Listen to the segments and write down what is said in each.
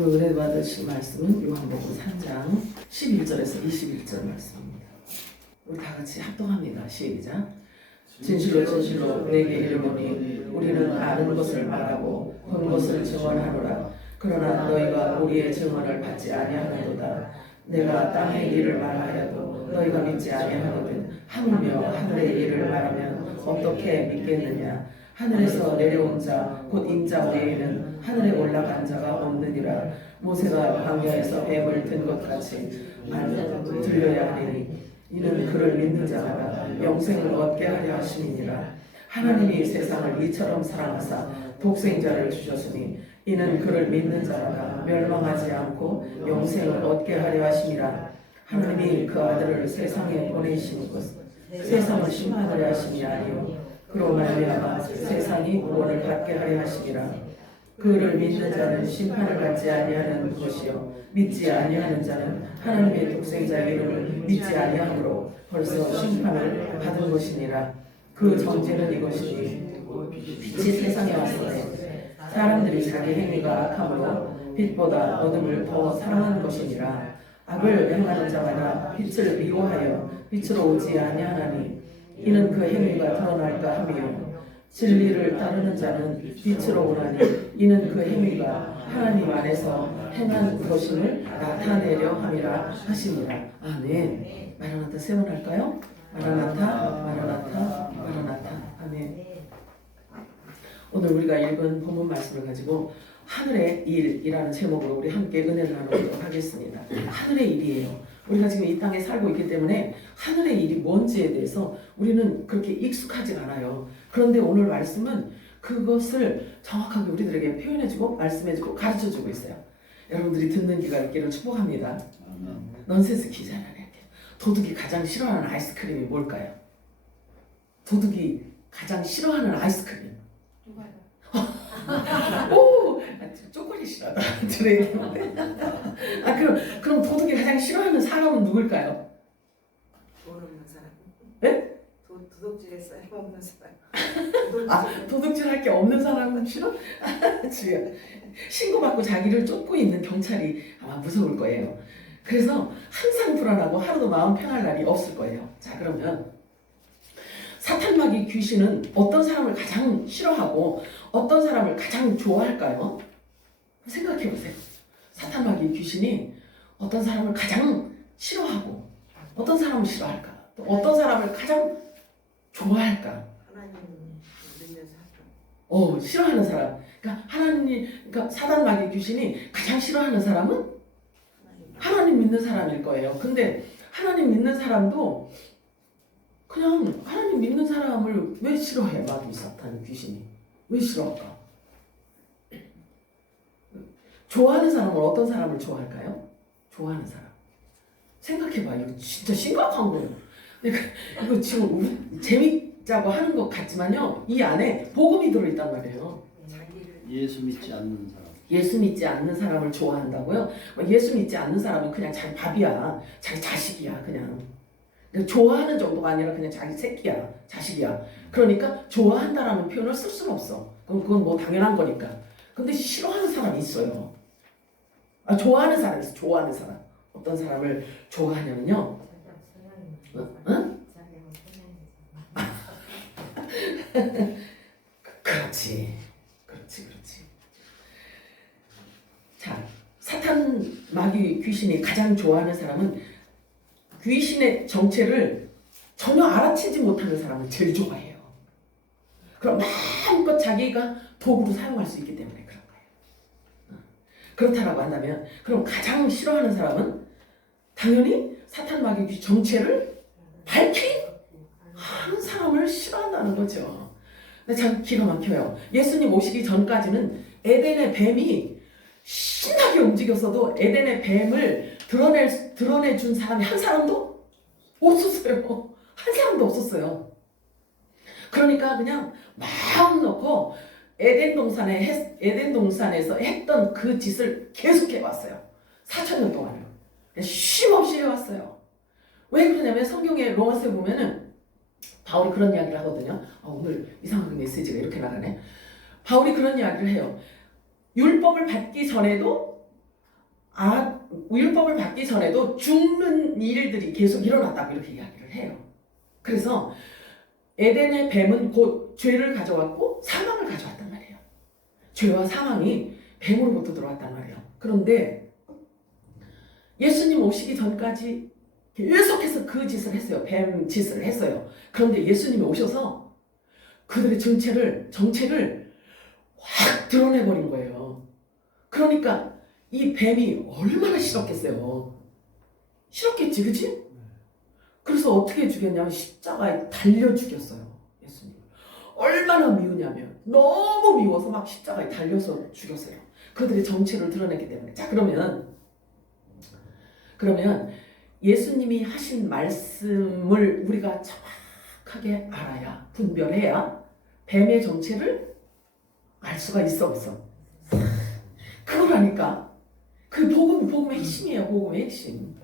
오늘 은혜 받으실 말씀은 요한복음 3장 11절에서 21절 말씀입니다. 우리 다 같이 합동합니다. 시작. 진실로 진실로 내게 이르노니 우리는 아는 것을 말하고 본 것을 증언하노라. 그러나 너희가 우리의 증언을 받지 아니하는도다. 내가 땅의 일을 말하여도 너희가 믿지 아니하거든. 하물며 하늘의 일을 말하면 어떻게 믿겠느냐. 하늘에서 내려온 자 곧 인자 외에는 하늘에 올라간 자가 없느니라. 모세가 광야에서 뱀을 든 것 같이 말도 들려야 하리니 이는 그를 믿는 자마다 영생을 얻게 하려 하심이니라. 하나님이 세상을 이처럼 사랑하사 독생자를 주셨으니 이는 그를 믿는 자마다 멸망하지 않고 영생을 얻게 하려 하심이라. 하나님이 그 아들을 세상에 보내신 것 세상을 심판하려 하심이 아니요 그로 말미암아 세상이 구원을 받게 하려 하심이라. 그를 믿는 자는 심판을 받지 아니하는 것이요 믿지 아니하는 자는 하나님의 독생자 이름을 믿지 아니하므로 벌써 심판을 받은 것이니라. 그 정죄는 이것이니 빛이 세상에 왔으되 사람들이 자기 행위가 악함으로 빛보다 어둠을 더 사랑하는 것이니라. 악을 행하는 자마다 빛을 미워하여 빛으로 오지 아니하나니 이는 그 행위가 드러날까 함이요 진리를 따르는 자는 빛으로 오나니 이는 그 행위가 하나님 안에서 행한 것임을 나타내려 함이라 하시니라. 아멘. 마라나타 세 번 할까요? 마라나타 마라나타 마라나타. 아멘. 오늘 우리가 읽은 본문 말씀을 가지고 하늘의 일이라는 제목으로 우리 함께 은혜를 나누도록 하겠습니다. 하늘의 일이에요. 우리가 지금 이 땅에 살고 있기 때문에 하늘의 일이 뭔지에 대해서 우리는 그렇게 익숙하지 않아요. 그런데 오늘 말씀은 그것을 정확하게 우리들에게 표현해주고 말씀해주고 가르쳐주고 있어요. 여러분들이 듣는 귀가 있기를 축복합니다. 넌센스 퀴즈잖아요. 도둑이 가장 싫어하는 아이스크림이 뭘까요? 도둑이 가장 싫어하는 아이스크림. 오, 초콜릿이라다 들어야겠는데. 그럼 도둑이 가장 싫어하는 사람은 누굴까요? 돈 없는 사람. 네? 도둑질에서 해먹는 사람. 도둑질 할 게 없는 사람은 싫어? 주여. 신고받고 자기를 쫓고 있는 경찰이 아마 무서울 거예요. 그래서 항상 불안하고 하루도 마음 편할 날이 없을 거예요. 자, 그러면 사탄마귀 귀신은 어떤 사람을 가장 싫어하고 어떤 사람을 가장 좋아할까요? 생각해 보세요. 사탄마귀 귀신이 어떤 사람을 가장 싫어하고 어떤 사람을 싫어할까? 또 어떤 사람을 가장 좋아할까? 하나님 믿는 사람. 싫어하는 사람. 그러니까 사탄마귀 귀신이 가장 싫어하는 사람은 하나님 믿는 사람일 거예요. 근데 하나님 믿는 사람도 그냥 하나님 믿는 사람을 왜 싫어해? 마귀 사탄 귀신이 왜 싫어할까? 좋아하는 사람은 어떤 사람을 좋아할까요? 좋아하는 사람. 생각해봐. 이거 진짜 심각한 거예요. 이거 지금 재밌자고 하는 것 같지만요. 이 안에 복음이 들어있단 말이에요. 예수 믿지 않는 사람. 예수 믿지 않는 사람을 좋아한다고요? 예수 믿지 않는 사람은 그냥 자기 밥이야. 자기 자식이야. 그냥. 좋아하는 정도가 아니라 그냥 자기 새끼야. 자식이야. 그러니까 좋아한다라는 표현을 쓸 수는 없어. 그건 뭐 당연한 거니까. 근데 싫어하는 사람이 있어요. 좋아하는 사람이 있어. 좋아하는 사람. 어떤 사람을 좋아하냐면요. 응? 그렇지. 자, 사탄 마귀 귀신이 가장 좋아하는 사람은 귀신의 정체를 전혀 알아채지 못하는 사람을 제일 좋아해요. 그럼 마음껏 자기가 도구로 사용할 수 있기 때문에 그런 거예요. 그렇다라고 한다면 그럼 가장 싫어하는 사람은 당연히 사탄 마귀 귀신 정체를 밝히는 사람을 싫어한다는 거죠. 근데 참 기가 막혀요. 예수님 오시기 전까지는 에덴의 뱀이 신나게 움직였어도 에덴의 뱀을 드러내준 사람이 한 사람도 없었어요. 한 사람도 없었어요. 그러니까 그냥 마음 놓고 에덴 동산에서 했던 그 짓을 계속 해왔어요. 4,000년 동안요. 쉼없이 해왔어요. 왜 그러냐면 성경의 로마서에 보면은 바울이 그런 이야기를 하거든요. 오늘 이상하게 메시지가 이렇게 나가네. 바울이 그런 이야기를 해요. 율법을 받기 전에도 율법을 받기 전에도 죽는 일들이 계속 일어났다고 이렇게 이야기를 해요. 그래서 에덴의 뱀은 곧 죄를 가져왔고 사망을 가져왔단 말이에요. 죄와 사망이 뱀으로부터 들어왔단 말이에요. 그런데 예수님 오시기 전까지 계속해서 그 짓을 했어요. 뱀 짓을 했어요. 그런데 예수님이 오셔서 그들의 정체를 확 드러내버린 거예요. 그러니까 이 뱀이 얼마나 싫었겠어요. 싫었겠지, 그치? 그래서 어떻게 죽였냐면 십자가에 달려 죽였어요. 예수님. 얼마나 미우냐면 너무 미워서 막 십자가에 달려서 죽였어요. 그들의 정체를 드러냈기 때문에. 자, 그러면 예수님이 하신 말씀을 우리가 정확하게 알아야, 분별해야 뱀의 정체를 알 수가 있어, 없어? 그거라니까. 그 복음의 핵심이에요. 복음의 핵심.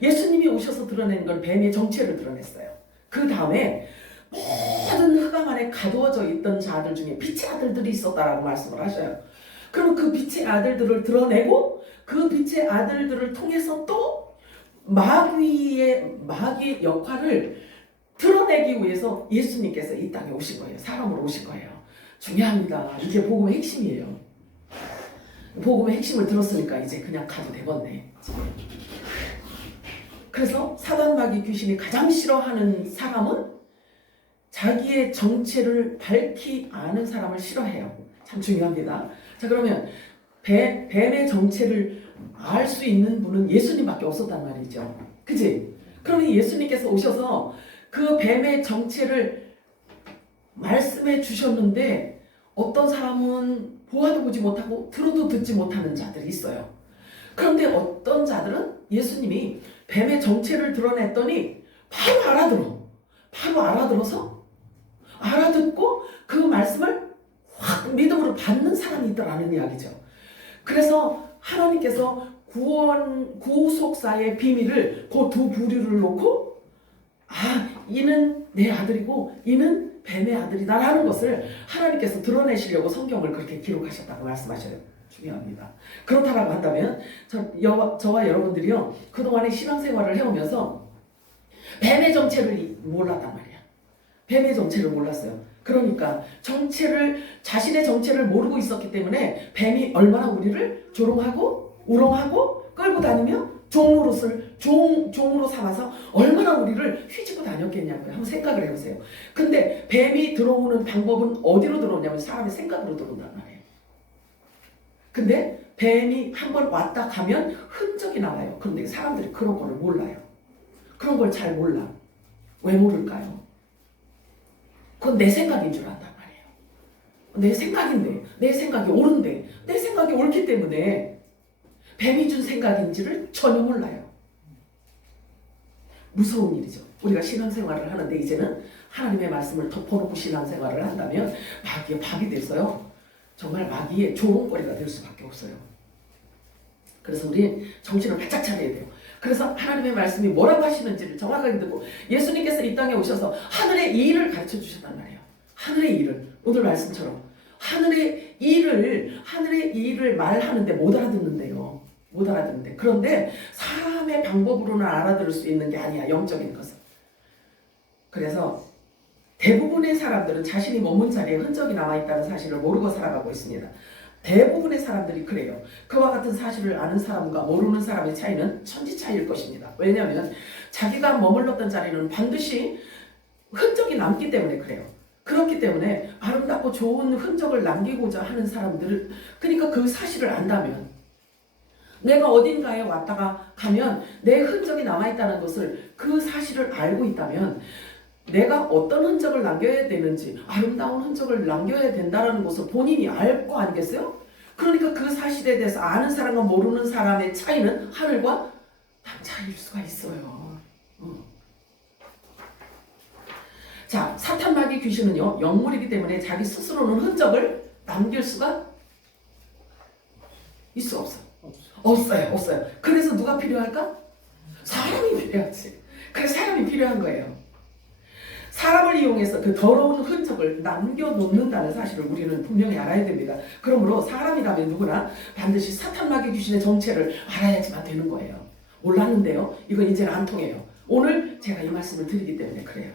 예수님이 오셔서 드러낸 건 뱀의 정체를 드러냈어요. 그 다음에 모든 흑암 안에 가두어져 있던 자들 중에 빛의 아들들이 있었다라고 말씀을 하셔요. 그럼 그 빛의 아들들을 드러내고 그 빛의 아들들을 통해서 또 마귀의 역할을 드러내기 위해서 예수님께서 이 땅에 오신 거예요. 사람으로 오신 거예요. 중요합니다. 이게 복음의 핵심이에요. 복음의 핵심을 들었으니까 이제 그냥 가도 되겠네. 그래서 사단 마귀 귀신이 가장 싫어하는 사람은 자기의 정체를 밝히 아는 사람을 싫어해요. 참 중요합니다. 자, 그러면 뱀의 정체를 알 수 있는 분은 예수님밖에 없었단 말이죠. 그치? 그러면 예수님께서 오셔서 그 뱀의 정체를 말씀해 주셨는데 어떤 사람은 보아도 보지 못하고 들어도 듣지 못하는 자들이 있어요. 그런데 어떤 자들은 예수님이 뱀의 정체를 드러냈더니 바로 알아들어서 알아듣고 그 말씀을 확 믿음으로 받는 사람이 있더라는 이야기죠. 그래서 하나님께서 구속사의 비밀을 그 두 부류를 놓고 이는 내 아들이고 이는 뱀의 아들이다라는 것을 하나님께서 드러내시려고 성경을 그렇게 기록하셨다고 말씀하셔요. 중요합니다. 그렇다라고 한다면 저와 여러분들이요 그동안에 신앙생활을 해오면서 뱀의 정체를 몰랐단 말이야. 뱀의 정체를 몰랐어요. 그러니까 자신의 정체를 모르고 있었기 때문에 뱀이 얼마나 우리를 조롱하고 우롱하고 끌고 다니며 종으로 삼아서 얼마나 우리를 휘지고 다녔겠냐고요. 한번 생각을 해보세요. 근데 뱀이 들어오는 방법은 어디로 들어오냐면 사람의 생각으로 들어온단 말이에요. 근데 뱀이 한번 왔다 가면 흔적이 나와요. 그런데 사람들이 그런 걸 몰라요. 그런 걸 잘 몰라. 왜 모를까요? 그건 내 생각인 줄 안단 말이에요. 내 생각인데, 내 생각이 옳은데, 내 생각이 옳기 때문에 뱀이 준 생각인지를 전혀 몰라요. 무서운 일이죠. 우리가 신앙생활을 하는데 이제는 하나님의 말씀을 덮어놓고 신앙생활을 한다면 마귀의 밥이 돼서요. 정말 마귀의 조롱거리가 될 수밖에 없어요. 그래서 우리 정신을 바짝 차려야 돼요. 그래서 하나님의 말씀이 뭐라고 하시는지를 정확하게 듣고 예수님께서 이 땅에 오셔서 하늘의 일을 가르쳐 주셨단 말이에요. 하늘의 일을 오늘 말씀처럼 하늘의 일을 말하는데 못 알아듣는데요. 못 알아듣는데 그런데 사람의 방법으로는 알아들을 수 있는 게 아니야. 영적인 것은. 그래서 대부분의 사람들은 자신이 머문 자리에 흔적이 남아있다는 사실을 모르고 살아가고 있습니다. 대부분의 사람들이 그래요. 그와 같은 사실을 아는 사람과 모르는 사람의 차이는 천지 차이일 것입니다. 왜냐하면 자기가 머물렀던 자리는 반드시 흔적이 남기 때문에 그래요. 그렇기 때문에 아름답고 좋은 흔적을 남기고자 하는 사람들, 그러니까 그 사실을 안다면 내가 어딘가에 왔다가 가면 내 흔적이 남아있다는 것을 그 사실을 알고 있다면 내가 어떤 흔적을 남겨야 되는지 아름다운 흔적을 남겨야 된다는 것을 본인이 알 거 아니겠어요? 그러니까 그 사실에 대해서 아는 사람과 모르는 사람의 차이는 하늘과 땅 차이일 수가 있어요. 자, 사탄 마귀 귀신은요 영물이기 때문에 자기 스스로는 흔적을 남길 수가 있어 없어? 없어요. 그래서 누가 필요할까? 사람이 필요하지. 그래서 사람이 필요한 거예요. 사람을 이용해서 그 더러운 흔적을 남겨놓는다는 사실을 우리는 분명히 알아야 됩니다. 그러므로 사람이라면 누구나 반드시 사탄 마귀 귀신의 정체를 알아야지만 되는 거예요. 몰랐는데요. 이건 이제는 안 통해요. 오늘 제가 이 말씀을 드리기 때문에 그래요.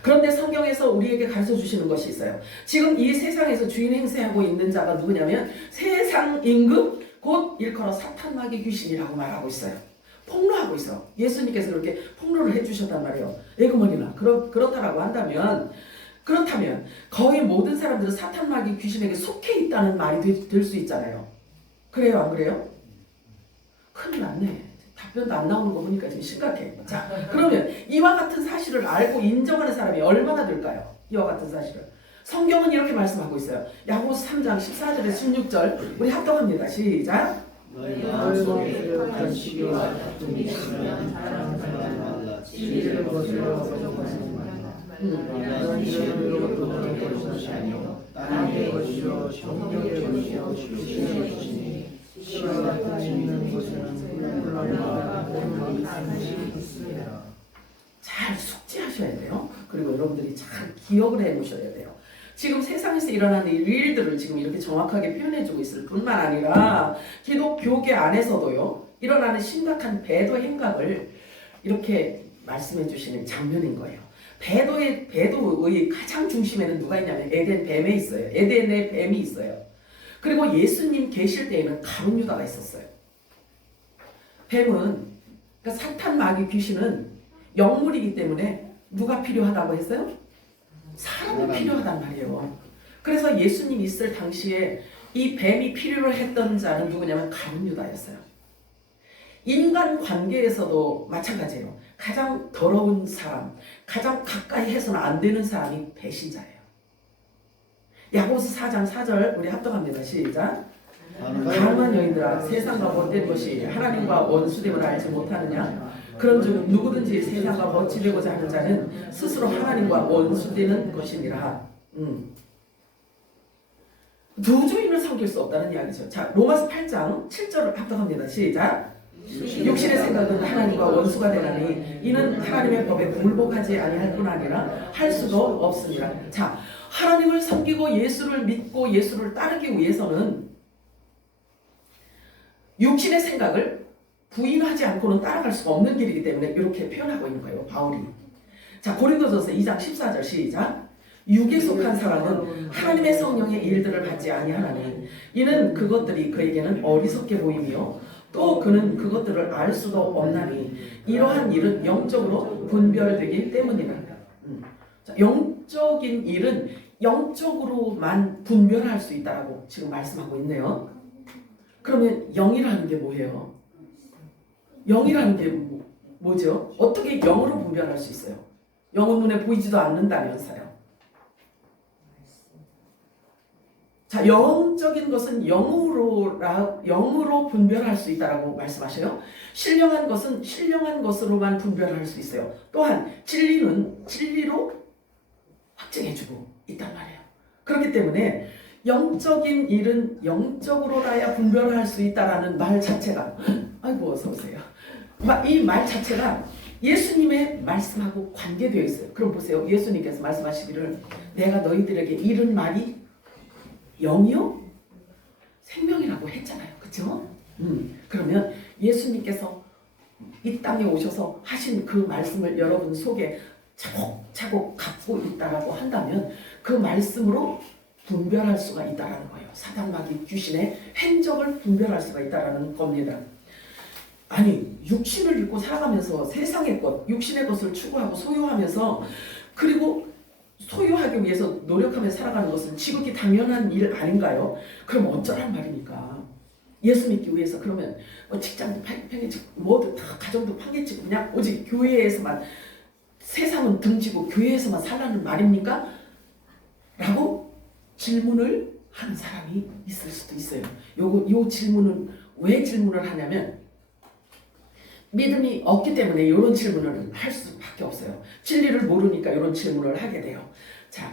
그런데 성경에서 우리에게 가르쳐 주시는 것이 있어요. 지금 이 세상에서 주인 행세하고 있는 자가 누구냐면 세상 임금 곧 일컬어 사탄 마귀 귀신이라고 말하고 있어요. 폭로하고 있어. 예수님께서 그렇게 폭로를 해주셨단 말이에요. 에그머니나 그렇다라고 한다면 그렇다면 거의 모든 사람들은 사탄 마귀 귀신에게 속해 있다는 말이 될 수 있잖아요. 그래요, 안 그래요? 큰일 났네. 답변도 안 나오는 거 보니까 지금 심각해. 자, 그러면 이와 같은 사실을 알고 인정하는 사람이 얼마나 될까요? 이와 같은 사실을. 성경은 이렇게 말씀하고 있어요. 야고보서 3장 14절에서 16절 우리 합독합니다. 시작. 너희 마음속에 악한 시기와 다툼이 있으면 사랑하지 말라. 진리를 거슬러 거짓하지 말라. 이는 이름으로 너의 것이 아니요 땅의 것이요 정욕의 것이요 육신의 것이니 시와 같은 있는 것은 꿀꿀함과 고름이 있습니다. 잘 숙지하셔야 돼요. 그리고 여러분들이 잘 기억을 해 놓으셔야 돼요. 지금 세상에서 일어나는 일들을 지금 이렇게 정확하게 표현해주고 있을 뿐만 아니라 기독교계 안에서도요 일어나는 심각한 배도 행각을 이렇게 말씀해 주시는 장면인 거예요. 배도의 가장 중심에는 누가 있냐면 에덴 뱀에 있어요. 에덴의 뱀이 있어요. 그리고 예수님 계실 때에는 가룟 유다가 있었어요. 뱀은 그러니까 사탄 마귀 귀신은 영물이기 때문에 누가 필요하다고 했어요? 사람이 필요하단 말이에요. 그래서 예수님 있을 당시에 이 뱀이 필요로 했던 자는 누구냐면 가룟 유다였어요. 인간 관계에서도 마찬가지예요. 가장 더러운 사람, 가장 가까이 해서는 안 되는 사람이 배신자예요. 야고보서 4장 4절 우리 합독합니다. 시작. 가늠한 여인들아 세상과 못된 것이 하나님과 원수됨을 알지 못하느냐? 그런즉 누구든지 세상과 멋지되고자 하는 자는 스스로 하나님과 원수되는 것이니라. 두 주인을 섬길 수 없다는 이야기죠. 자, 로마서 8장 7절을 합독합니다. 시작. 육신의 생각은 하나님과 원수가 되나니 이는 하나님의 법에 굴복하지 아니할 뿐 아니라 할 수도 없습니다. 자, 하나님을 섬기고 예수를 믿고 예수를 따르기 위해서는 육신의 생각을 부인하지 않고는 따라갈 수가 없는 길이기 때문에 이렇게 표현하고 있는 거예요, 바울이. 자, 고린도전서 2장 14절 시작. 육에 속한 사람은 하나님의 성령의 일들을 받지 아니하나니 이는 그것들이 그에게는 어리석게 보이며 또 그는 그것들을 알 수도 없나니 이러한 일은 영적으로 분별되기 때문이라. 자, 영적인 일은 영적으로만 분별할 수 있다라고 지금 말씀하고 있네요. 그러면 영이라는 게 뭐예요? 영이라는 게 뭐죠? 어떻게 영으로 분별할 수 있어요? 영은 눈에 보이지도 않는다면서요. 자, 영적인 것은 영으로 분별할 수 있다라고 말씀하셔요. 신령한 것은 신령한 것으로만 분별할 수 있어요. 또한 진리는 진리로 확증해주고 있단 말이에요. 그렇기 때문에 영적인 일은 영적으로라야 분별할 수 있다라는 말 자체가 아이고 어서 오세요. 이 말 자체가 예수님의 말씀하고 관계되어 있어요. 그럼 보세요. 예수님께서 말씀하시기를 내가 너희들에게 이른 말이 영이요? 생명이라고 했잖아요. 그렇죠? 그러면 예수님께서 이 땅에 오셔서 하신 그 말씀을 여러분 속에 차곡차곡 갖고 있다라고 한다면 그 말씀으로 분별할 수가 있다라는 거예요. 사단 마귀 귀신의 행적을 분별할 수가 있다라는 겁니다. 아니 육신을 입고 살아가면서 세상의 것, 육신의 것을 추구하고 소유하면서 그리고 소유하기 위해서 노력하며 살아가는 것은 지극히 당연한 일 아닌가요? 그럼 어쩌란 말입니까? 예수 믿기 위해서 그러면 직장도 팽개치고 뭐든 다 가정도 팽개치고 그냥 오직 교회에서만 세상은 등지고 교회에서만 살라는 말입니까? 라고 질문을 하는 사람이 있을 수도 있어요. 요 질문은 왜 질문을 하냐면 믿음이 없기 때문에 이런 질문을 할 수밖에 없어요. 진리를 모르니까 이런 질문을 하게 돼요. 자,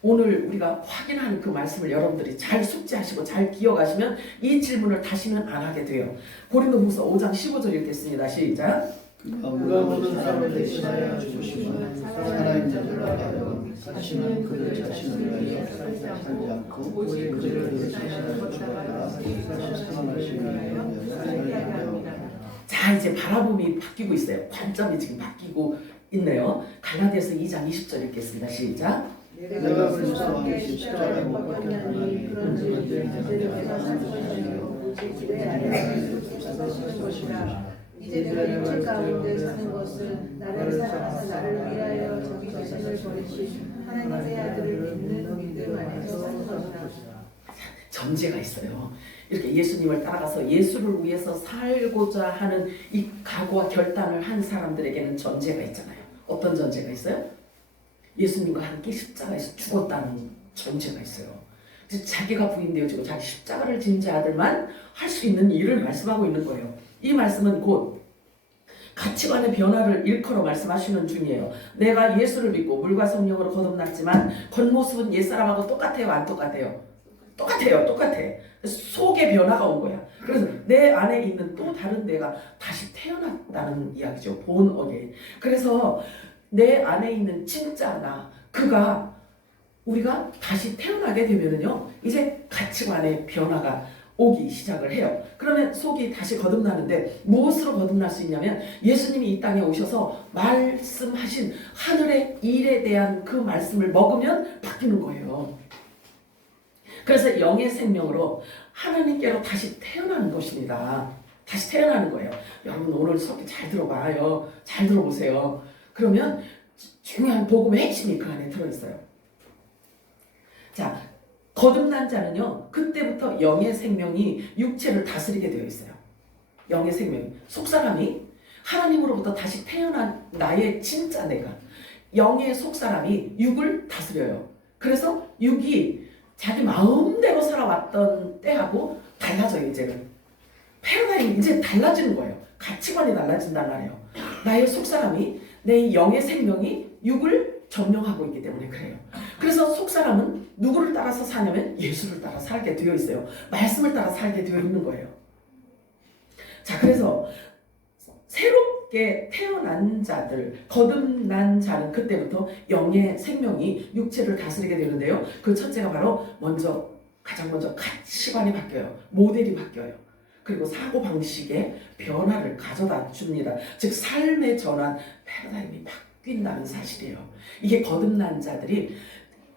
오늘 우리가 확인하는 그 말씀을 여러분들이 잘 숙지하시고 잘 기억하시면 이 질문을 다시는 안 하게 돼요. 고린도후서 5장 15절 읽겠습니다. 시작. 그가 모든 사람을 대신하여 죽으시고 살아있는 자들로 하여금 다시는 그들 자신을 위하여 살지 않고 오직 그들을 대신하여 죽었다 살아나시기 위하여 살게 하려. 자, 이제 바라봄이 바뀌고 있어요. 관점이 지금 바뀌고 있네요. 갈라디아서 2장 20절 읽겠습니다. 시작. 내가 그리스도와 함께 십자가에 못 박혔나니 그런즉 이제 이제는 살 것이요 오직 기대 아래 사시는 것이라. 이제는 육체 가운데 사는 것은 나를 사랑하사 나를 위하여 자기 자신을 버리신 하나님의 아들을 믿는 믿음 안에서 사는 것이라. 전제가 있어요. 이렇게 예수님을 따라가서 예수를 위해서 살고자 하는 이 각오와 결단을 한 사람들에게는 전제가 있잖아요. 어떤 전제가 있어요? 예수님과 함께 십자가에서 죽었다는 전제가 있어요. 자기가 부인되어지고 자기 십자가를 진 자들만 할 수 있는 일을 말씀하고 있는 거예요. 이 말씀은 곧 가치관의 변화를 일컬어 말씀하시는 중이에요. 내가 예수를 믿고 물과 성령으로 거듭났지만 겉모습은 옛사람하고 똑같아요? 안 똑같아요? 똑같아요. 똑같아. 속의 변화가 온 거야. 그래서 내 안에 있는 또 다른 내가 다시 태어났다는 이야기죠. 본 어게인. 그래서 내 안에 있는 진짜 나, 그가 우리가 다시 태어나게 되면은요, 이제 가치관의 변화가 오기 시작을 해요. 그러면 속이 다시 거듭나는데 무엇으로 거듭날 수 있냐면 예수님이 이 땅에 오셔서 말씀하신 하늘의 일에 대한 그 말씀을 먹으면 바뀌는 거예요. 그래서 영의 생명으로 하나님께로 다시 태어나는 것입니다. 다시 태어나는 거예요. 여러분 오늘 수업 잘 들어봐요. 잘 들어보세요. 그러면 중요한 복음의 핵심이 그 안에 들어있어요. 자, 거듭난 자는요, 그때부터 영의 생명이 육체를 다스리게 되어 있어요. 영의 생명이. 속사람이 하나님으로부터 다시 태어난 나의 진짜 내가, 영의 속사람이 육을 다스려요. 그래서 육이 자기 마음대로 살아왔던 때하고 달라져요. 이제는 패러다임이 이제 달라지는 거예요. 가치관이 달라진단 말이에요. 나의 속사람이, 내 영의 생명이 육을 점령하고 있기 때문에 그래요. 그래서 속사람은 누구를 따라서 사냐면 예수를 따라 살게 되어 있어요. 말씀을 따라 살게 되어 있는 거예요. 자, 그래서 새롭게 태어난 자들, 거듭난 자는 그때부터 영의 생명이 육체를 다스리게 되는데요. 그 첫째가 바로 가장 먼저 가치관이 바뀌어요. 모델이 바뀌어요. 그리고 사고방식의 변화를 가져다 줍니다. 즉 삶의 전환, 패러다임이 바뀐다는 사실이에요. 이게 거듭난 자들이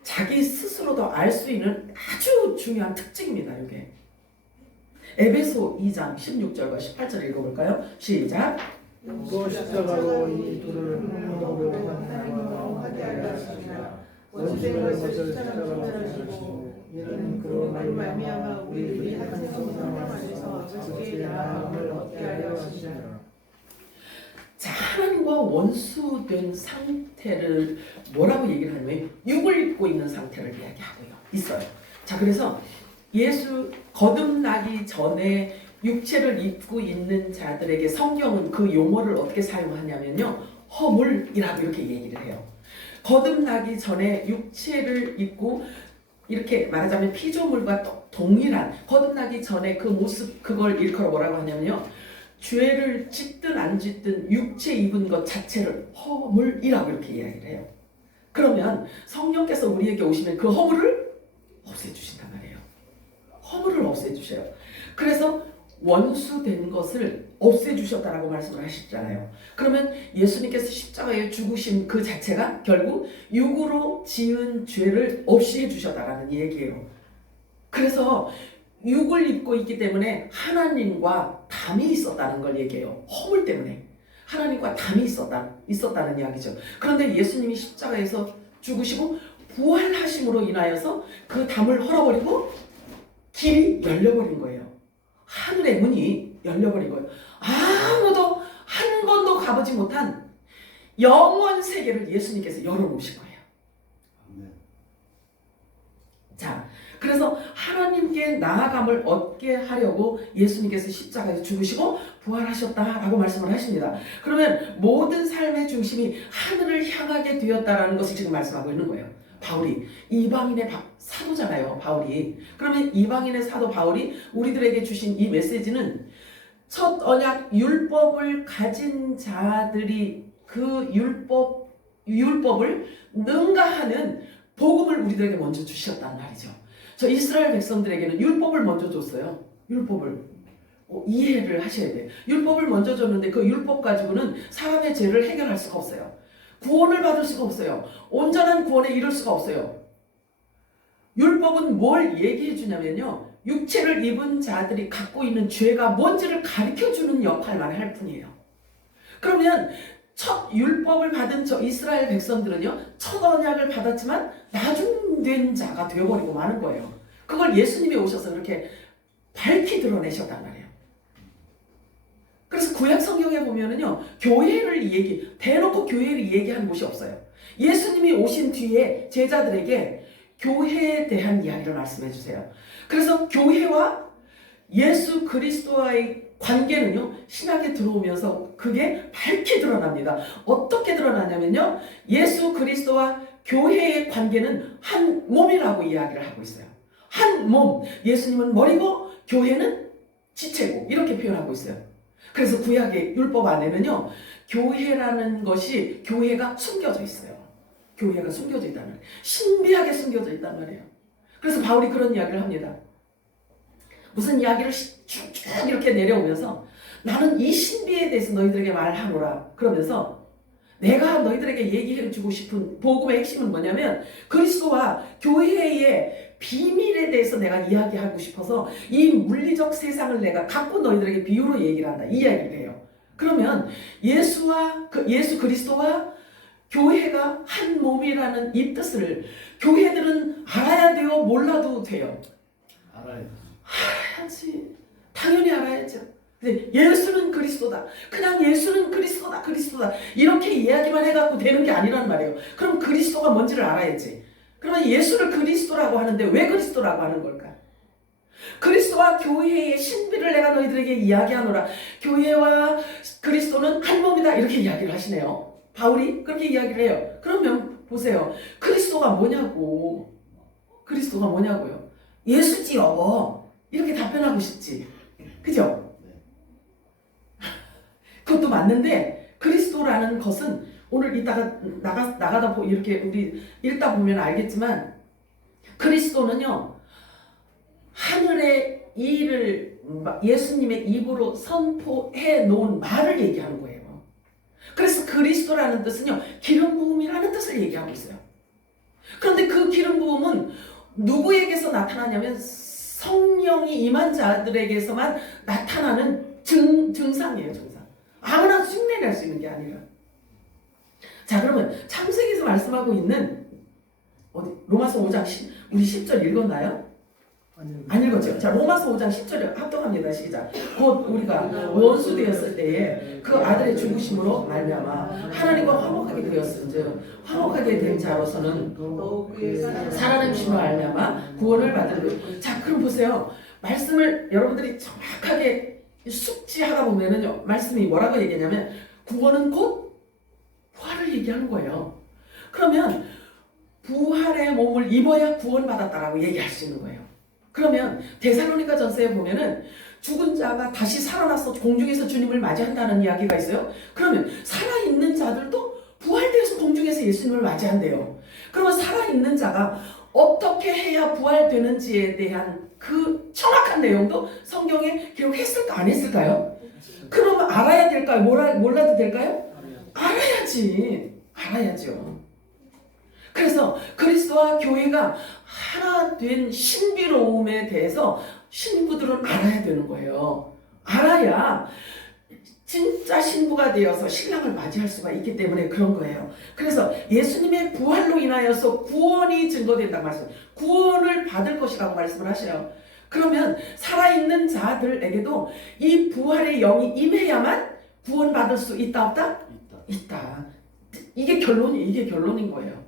자기 스스로도 알 수 있는 아주 중요한 특징입니다. 이게 에베소 2장 16절과 18절 읽어볼까요? 시작. 또 십자가로 이 둘을 흥미로 하게 하려 하시니라. 원수의 것을 십자가로 하시고 이는 그로 말미암아 우리들이 한 성령 안에서 그의 나음을 얻게 하려 하시니라. 자, 하나님과 원수된 상태를 뭐라고 얘기를 하냐면 육을 입고 있는 상태를 이야기하고요. 있어요. 자, 그래서 예수 거듭나기 전에 육체를 입고 있는 자들에게 성경은 그 용어를 어떻게 사용하냐면요. 허물이라고 이렇게 얘기를 해요. 거듭나기 전에 육체를 입고 이렇게 말하자면 피조물과 동일한 거듭나기 전에 그 모습, 그걸 일컬어 뭐라고 하냐면요. 죄를 짓든 안 짓든 육체 입은 것 자체를 허물이라고 이렇게 이야기를 해요. 그러면 성령께서 우리에게 오시면 그 허물을 없애주신단 말이에요. 허물을 없애주셔요. 그래서 원수된 것을 없애주셨다라고 말씀을 하시잖아요. 그러면 예수님께서 십자가에 죽으신 그 자체가 결국 육으로 지은 죄를 없이 해주셨다라는 얘기예요. 그래서 육을 입고 있기 때문에 하나님과 담이 있었다는 걸 얘기해요. 허물 때문에 하나님과 담이 있었다는 이야기죠. 그런데 예수님이 십자가에서 죽으시고 부활하심으로 인하여서 그 담을 헐어버리고 길이 열려버린 거예요. 하늘의 문이 열려버린 거예요. 아무도 한 번도 가보지 못한 영원 세계를 예수님께서 열어놓으신 거예요. 자, 그래서 하나님께 나아감을 얻게 하려고 예수님께서 십자가에서 죽으시고 부활하셨다라고 말씀을 하십니다. 그러면 모든 삶의 중심이 하늘을 향하게 되었다라는 것을 지금 말씀하고 있는 거예요. 바울이 이방인의 사도잖아요. 바울이. 그러면 이방인의 사도 바울이 우리들에게 주신 이 메시지는 첫 언약 율법을 가진 자들이 그 율법을 능가하는 복음을 우리들에게 먼저 주셨단 말이죠. 저 이스라엘 백성들에게는 율법을 먼저 줬어요. 율법을 이해를 하셔야 돼요. 율법을 먼저 줬는데 그 율법 가지고는 사람의 죄를 해결할 수가 없어요. 구원을 받을 수가 없어요. 온전한 구원에 이를 수가 없어요. 율법은 뭘 얘기해 주냐면요, 육체를 입은 자들이 갖고 있는 죄가 뭔지를 가르쳐주는 역할만 할 뿐이에요. 그러면 첫 율법을 받은 저 이스라엘 백성들은요, 첫 언약을 받았지만 나중된 자가 되어버리고 마는 거예요. 그걸 예수님이 오셔서 그렇게 밝히 드러내셨단 말이에요. 그래서 구약 성경에 보면은요, 교회를 대놓고 교회를 얘기하는 곳이 없어요. 예수님이 오신 뒤에 제자들에게 교회에 대한 이야기를 말씀해 주세요. 그래서 교회와 예수 그리스도와의 관계는요, 신약에 들어오면서 그게 밝히 드러납니다. 어떻게 드러나냐면요, 예수 그리스도와 교회의 관계는 한 몸이라고 이야기를 하고 있어요. 한 몸, 예수님은 머리고 교회는 지체고, 이렇게 표현하고 있어요. 그래서 구약의 율법 안에는요, 교회라는 것이, 교회가 숨겨져 있어요. 교회가 숨겨져 있단 말이에요. 신비하게 숨겨져 있단 말이에요. 그래서 바울이 그런 이야기를 합니다. 무슨 이야기를 쭉쭉 이렇게 내려오면서 나는 이 신비에 대해서 너희들에게 말하노라 그러면서, 내가 너희들에게 얘기해주고 싶은 복음의 핵심은 뭐냐면 그리스도와 교회의 비밀에 대해서 내가 이야기하고 싶어서 이 물리적 세상을 내가 갖고 너희들에게 비유로 얘기를 한다, 이 이야기를 해요. 그러면 예수 그리스도와 교회가 한 몸이라는 이 뜻을 교회들은 알아야 돼요? 몰라도 돼요? 알아야지. 당연히 알아야죠. 근데 예수는 그리스도다, 그냥 예수는 그리스도다 이렇게 이야기만 해갖고 되는 게 아니란 말이에요. 그럼 그리스도가 뭔지를 알아야지. 그러면 예수를 그리스도라고 하는데 왜 그리스도라고 하는 걸까? 그리스도와 교회의 신비를 내가 너희들에게 이야기하노라. 교회와 그리스도는 한 몸이다, 이렇게 이야기를 하시네요. 바울이 그렇게 이야기를 해요. 그러면 보세요. 그리스도가 뭐냐고요? 예수지요. 이렇게 답변하고 싶지. 그죠? 그것도 맞는데, 그리스도라는 것은 오늘 이따가 나가다 이렇게 우리 읽다 보면 알겠지만, 그리스도는요, 하늘의 일을 예수님의 입으로 선포해 놓은 말을 얘기하는 거예요. 그래서 그리스도라는 뜻은요, 기름 부음이라는 뜻을 얘기하고 있어요. 그런데 그 기름 부음은 누구에게서 나타나냐면 성령이 임한 자들에게서만 나타나는 증상이에요, 증상. 아무나 흉내낼 수 있는 게 아니라. 자, 그러면 창세기에서 말씀하고 있는 로마서 5장 우리 10절 읽었나요? 안 읽었죠? 자, 로마서 5장 10절에 합동합니다. 시작. 곧 우리가 원수 되었을 때에 그 아들의 죽으심으로 말미암아 하나님과 화목하게 되었은즉 화목하게 된 자로서는 살아남으심으로 말미암아 구원을 받은 것. 자, 그럼 보세요. 말씀을 여러분들이 정확하게 숙지하다 보면은요, 말씀이 뭐라고 얘기하냐면 구원은 곧 부활을 얘기하는 거예요. 그러면 부활의 몸을 입어야 구원받았다라고 얘기할 수 있는 거예요. 그러면 데살로니가 전서에 보면은 죽은 자가 다시 살아나서 공중에서 주님을 맞이한다는 이야기가 있어요. 그러면 살아있는 자들도 부활되어서 공중에서 예수님을 맞이한대요. 그러면 살아있는 자가 어떻게 해야 부활되는지에 대한 그 정확한 내용도 성경에 기록했을까 안 했을까요? 그러면 알아야 될까요? 몰라도 될까요? 알아야죠. 그래서 그리스도와 교회가 하나 된 신비로움에 대해서 신부들은 알아야 되는 거예요. 알아야 진짜 신부가 되어서 신랑을 맞이할 수가 있기 때문에 그런 거예요. 그래서 예수님의 부활로 인하여서 구원이 증거된다고 말씀, 구원을 받을 것이라고 말씀을 하셔요. 그러면 살아있는 자들에게도 이 부활의 영이 임해야만 구원받을 수 있다 없다? 있다. 이게 결론인 거예요.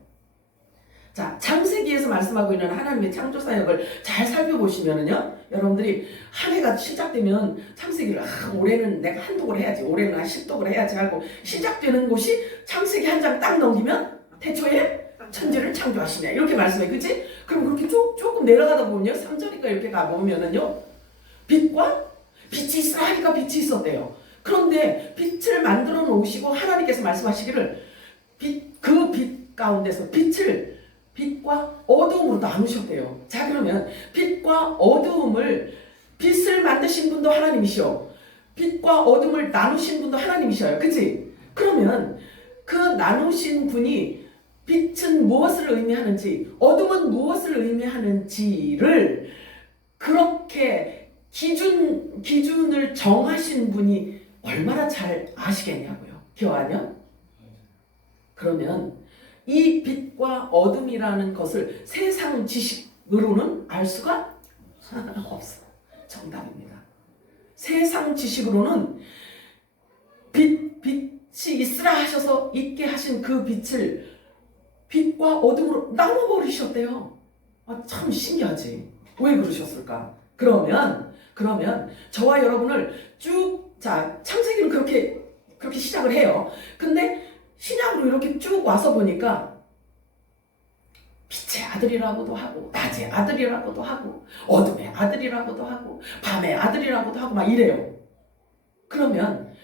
자, 창세기에서 말씀하고 있는 하나님의 창조 사역을 잘 살펴보시면은요, 여러분들이 한 해가 시작되면 창세기를 올해는 내가 한 독을 해야지, 올해는 한 10독을 해야지 하고 시작되는 곳이 창세기 한 장 딱 넘기면 태초에 천지를 창조하시냐 이렇게 말씀해, 그치? 그럼 그렇게 조금 내려가다 보면요, 3절인가 이렇게 가보면은요, 빛과 빛이 있으라 하니까 빛이 있었대요. 그런데 빛을 만들어 놓으시고 하나님께서 말씀하시기를 그 빛 가운데서 빛과 어두움으로 나누셨대요. 자, 그러면 빛과 어두움을, 빛을 만드신 분도 하나님이시오, 빛과 어둠을 나누신 분도 하나님이셔요. 그치? 그러면 그 나누신 분이 빛은 무엇을 의미하는지, 어둠은 무엇을 의미하는지를 그렇게 기준을 정하신 분이 얼마나 잘 아시겠냐고요. 기억하냐? 그러면 이 빛과 어둠이라는 것을 세상 지식으로는 알 수가 없어. 정답입니다. 세상 지식으로는 빛이 있으라 하셔서 있게 하신 그 빛을 빛과 어둠으로 나눠버리셨대요. 참 신기하지. 왜 그러셨을까? 그러면 저와 여러분을 쭉, 자, 창세기는 그렇게 시작을 해요. 근데 신약으로 이렇게 쭉 와서 보니까 빛의 아들이라고도 하고, 낮의 아들이라고도 하고, 어둠의 아들이라고도 하고, 밤의 아들이라고도 하고 막 이래요. 그러면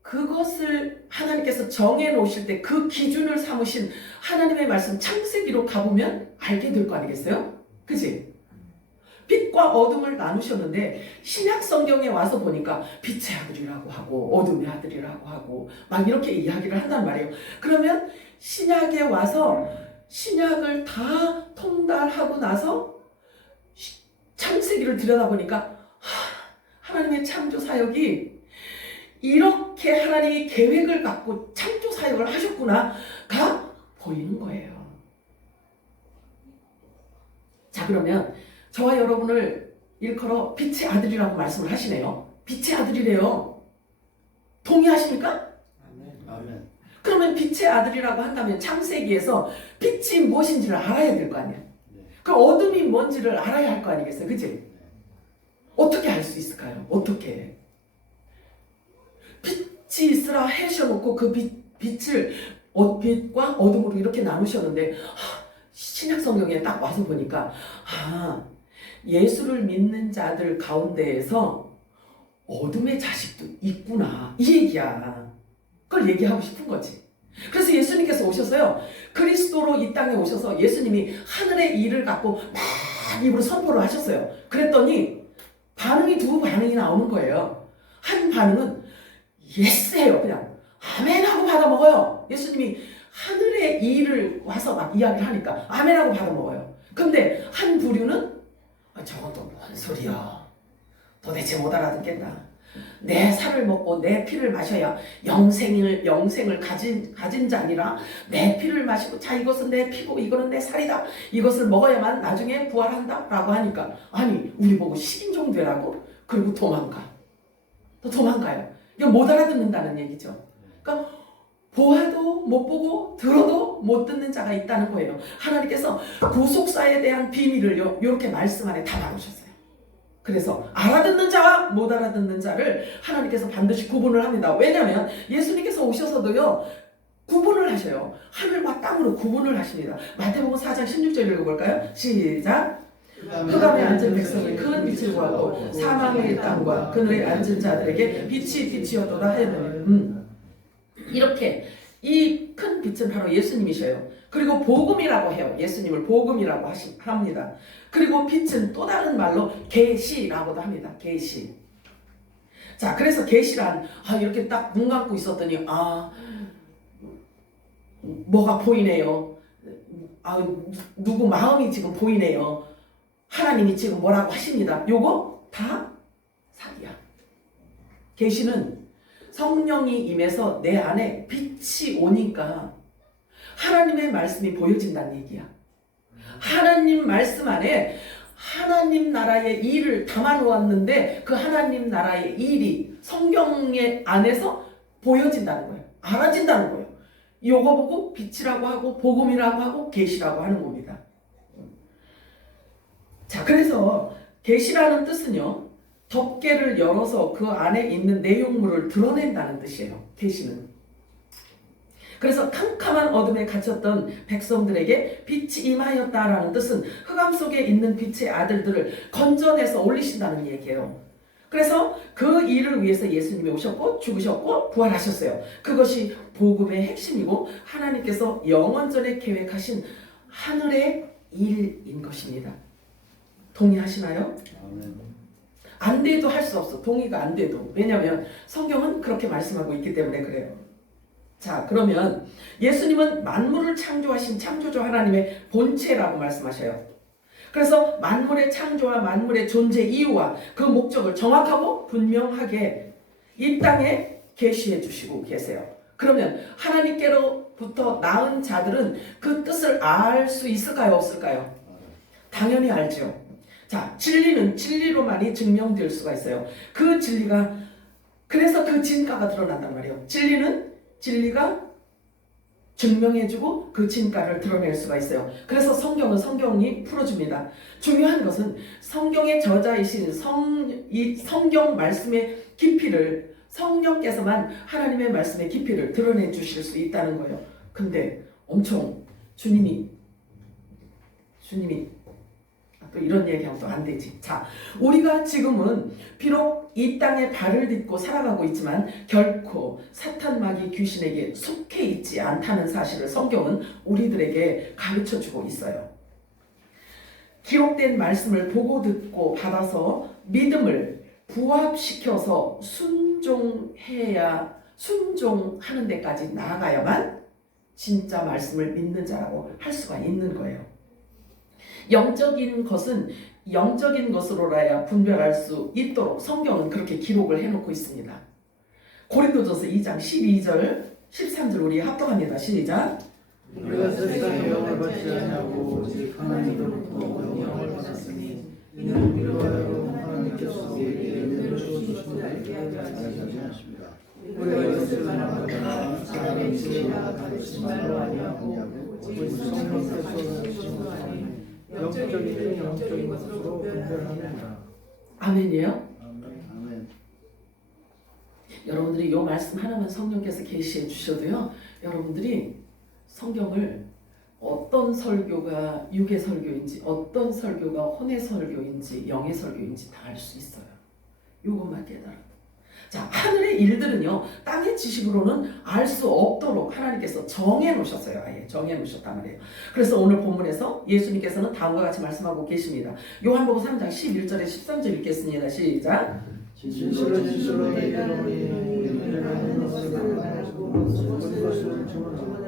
그것을 하나님께서 정해 놓으실 때 그 기준을 삼으신 하나님의 말씀 창세기로 가보면 알게 될 거 아니겠어요? 그치? 빛과 어둠을 나누셨는데 신약 성경에 와서 보니까 빛의 아들이라고 하고 어둠의 아들이라고 하고 막 이렇게 이야기를 한단 말이에요. 그러면 신약에 와서 신약을 다 통달하고 나서 창세기를 들여다보니까 하나님의 창조 사역이 이렇게 하나님이 계획을 갖고 창조 사역을 하셨구나가 보이는 거예요. 자, 그러면 저와 여러분을 일컬어 빛의 아들이라고 말씀을 하시네요. 빛의 아들이래요. 동의하십니까? 아멘. 그러면 빛의 아들이라고 한다면 창세기에서 빛이 무엇인지를 알아야 될 거 아니야. 그 어둠이 뭔지를 알아야 할 거 아니겠어요. 그치? 어떻게 알 수 있을까요? 어떻게? 빛이 있으라 하셔놓고 그 빛을 빛과 어둠으로 이렇게 나누셨는데 신약 성경에 딱 와서 보니까 예수를 믿는 자들 가운데에서 어둠의 자식도 있구나, 이 얘기야. 그걸 얘기하고 싶은 거지. 그래서 예수님께서 오셔서요, 그리스도로 이 땅에 오셔서 예수님이 하늘의 일을 갖고 막 입으로 선포를 하셨어요. 그랬더니 두 반응이 나오는 거예요. 한 반응은 예스해요. 그냥 아멘하고 받아먹어요. 예수님이 하늘의 일을 와서 막 이야기를 하니까 아멘하고 받아먹어요. 근데 한 부류는 저건 또 뭔 소리야, 도대체 못 알아듣겠다, 내 살을 먹고 내 피를 마셔야 영생을 가진 자니라, 내 피를 마시고, 자, 이것은 내 피고 이거는 내 살이다, 이것을 먹어야만 나중에 부활한다 라고 하니까, 아니 우리 보고 식인종 되라고? 그리고 도망가요. 이거 못 알아듣는다는 얘기죠. 그러니까 보아도 못 보고 들어도 못 듣는 자가 있다는 거예요. 하나님께서 구속사에 대한 비밀을 이렇게 말씀 안에 담아놓으셨어요. 그래서 알아듣는 자와 못 알아듣는 자를 하나님께서 반드시 구분을 합니다. 왜냐하면 예수님께서 오셔서도요, 구분을 하셔요. 하늘과 땅으로 구분을 하십니다. 마태복음 4장 16절 읽어볼까요? 시작. 흑암에 앉은 백성이 큰 빛을 구하고 사망의 땅과 그늘에 앉은 자들에게 빛이었도다 하였느니, 이렇게 이 큰 빛은 바로 예수님이셔요. 그리고 복음이라고 해요. 예수님을 복음이라고 합니다. 그리고 빛은 또 다른 말로 계시라고도 합니다. 계시. 자, 그래서 계시란, 이렇게 딱 눈 감고 있었더니 뭐가 보이네요. 누구 마음이 지금 보이네요. 하나님이 지금 뭐라고 하십니다. 요거 다 사기야. 계시는 성령이 임해서 내 안에 빛이 오니까 하나님의 말씀이 보여진다는 얘기야. 하나님 말씀 안에 하나님 나라의 일을 담아놓았는데 그 하나님 나라의 일이 성경의 안에서 보여진다는 거예요. 알아진다는 거예요. 요거 보고 빛이라고 하고 복음이라고 하고 계시라고 하는 겁니다. 자, 그래서 계시라는 뜻은요, 덮개를 열어서 그 안에 있는 내용물을 드러낸다는 뜻이에요. 계시는. 그래서 캄캄한 어둠에 갇혔던 백성들에게 빛이 임하였다라는 뜻은 흑암 속에 있는 빛의 아들들을 건져내서 올리신다는 얘기예요. 그래서 그 일을 위해서 예수님이 오셨고 죽으셨고 부활하셨어요. 그것이 복음의 핵심이고 하나님께서 영원전에 계획하신 하늘의 일인 것입니다. 동의하시나요? 안 돼도 할 수 없어. 동의가 안 돼도. 왜냐하면 성경은 그렇게 말씀하고 있기 때문에 그래요. 자, 그러면 예수님은 만물을 창조하신 창조주 하나님의 본체라고 말씀하셔요. 그래서 만물의 창조와 만물의 존재 이유와 그 목적을 정확하고 분명하게 이 땅에 계시해 주시고 계세요. 그러면 하나님께로부터 낳은 자들은 그 뜻을 알 수 있을까요? 없을까요? 당연히 알죠. 자, 진리는 진리로만이 증명될 수가 있어요. 그 진리가, 그래서 그 진가가 드러난단 말이에요. 진리는 진리가 증명해주고 그 진가를 드러낼 수가 있어요. 그래서 성경은 성경이 풀어줍니다. 중요한 것은 성경의 저자이신 이 성경 말씀의 깊이를 성령께서만 하나님의 말씀의 깊이를 드러내 주실 수 있다는 거예요. 근데 엄청 주님이 또 이런 얘기하면 또 안 되지. 자, 우리가 지금은 비록 이 땅에 발을 딛고 살아가고 있지만 결코 사탄 마귀 귀신에게 속해 있지 않다는 사실을 성경은 우리들에게 가르쳐주고 있어요. 기록된 말씀을 보고 듣고 받아서 믿음을 부합시켜서 순종하는 데까지 나아가야만 진짜 말씀을 믿는 자라고 할 수가 있는 거예요. 영적인 것으로라야 분별할 수 있도록 성경은 그렇게 기록을 해놓고 있습니다. 고린도전서 2장 12절 13절 우리 합독합니다. 시작. 우리가 세상의 영을 받지 아니하고 오직 하나님으로부터 영을 받았으니 이는 우리로 하여금 하나님께서 우리에게 은혜를 주신 알게 하십니다. 우리가 이것을 말하거나 사람의 지혜가 가르친 말로 아니하고 오직 성령께서 주신 아니 영적인 것으로 분별합니다. 아멘이에요? 아멘. 여러분들이 이 말씀 하나만 성령께서 계시해 주셔도요, 여러분들이 성경을 어떤 설교가 육의 설교인지, 어떤 설교가 혼의 설교인지, 영의 설교인지 다 알 수 있어요. 이것만 깨달아도. 자, 하늘의 일들은요, 땅의 지식으로는 알 수 없도록 하나님께서 정해 놓으셨어요. 아예 정해 놓으셨단 말이에요. 그래서 오늘 본문에서 예수님께서는 다음과 같이 말씀하고 계십니다. 요한복음 3장 11절에 13절 읽겠습니다. 시작. 진실로 내게 이르노니 우리는 아는 것을 말하고 본 것을 증언하노라.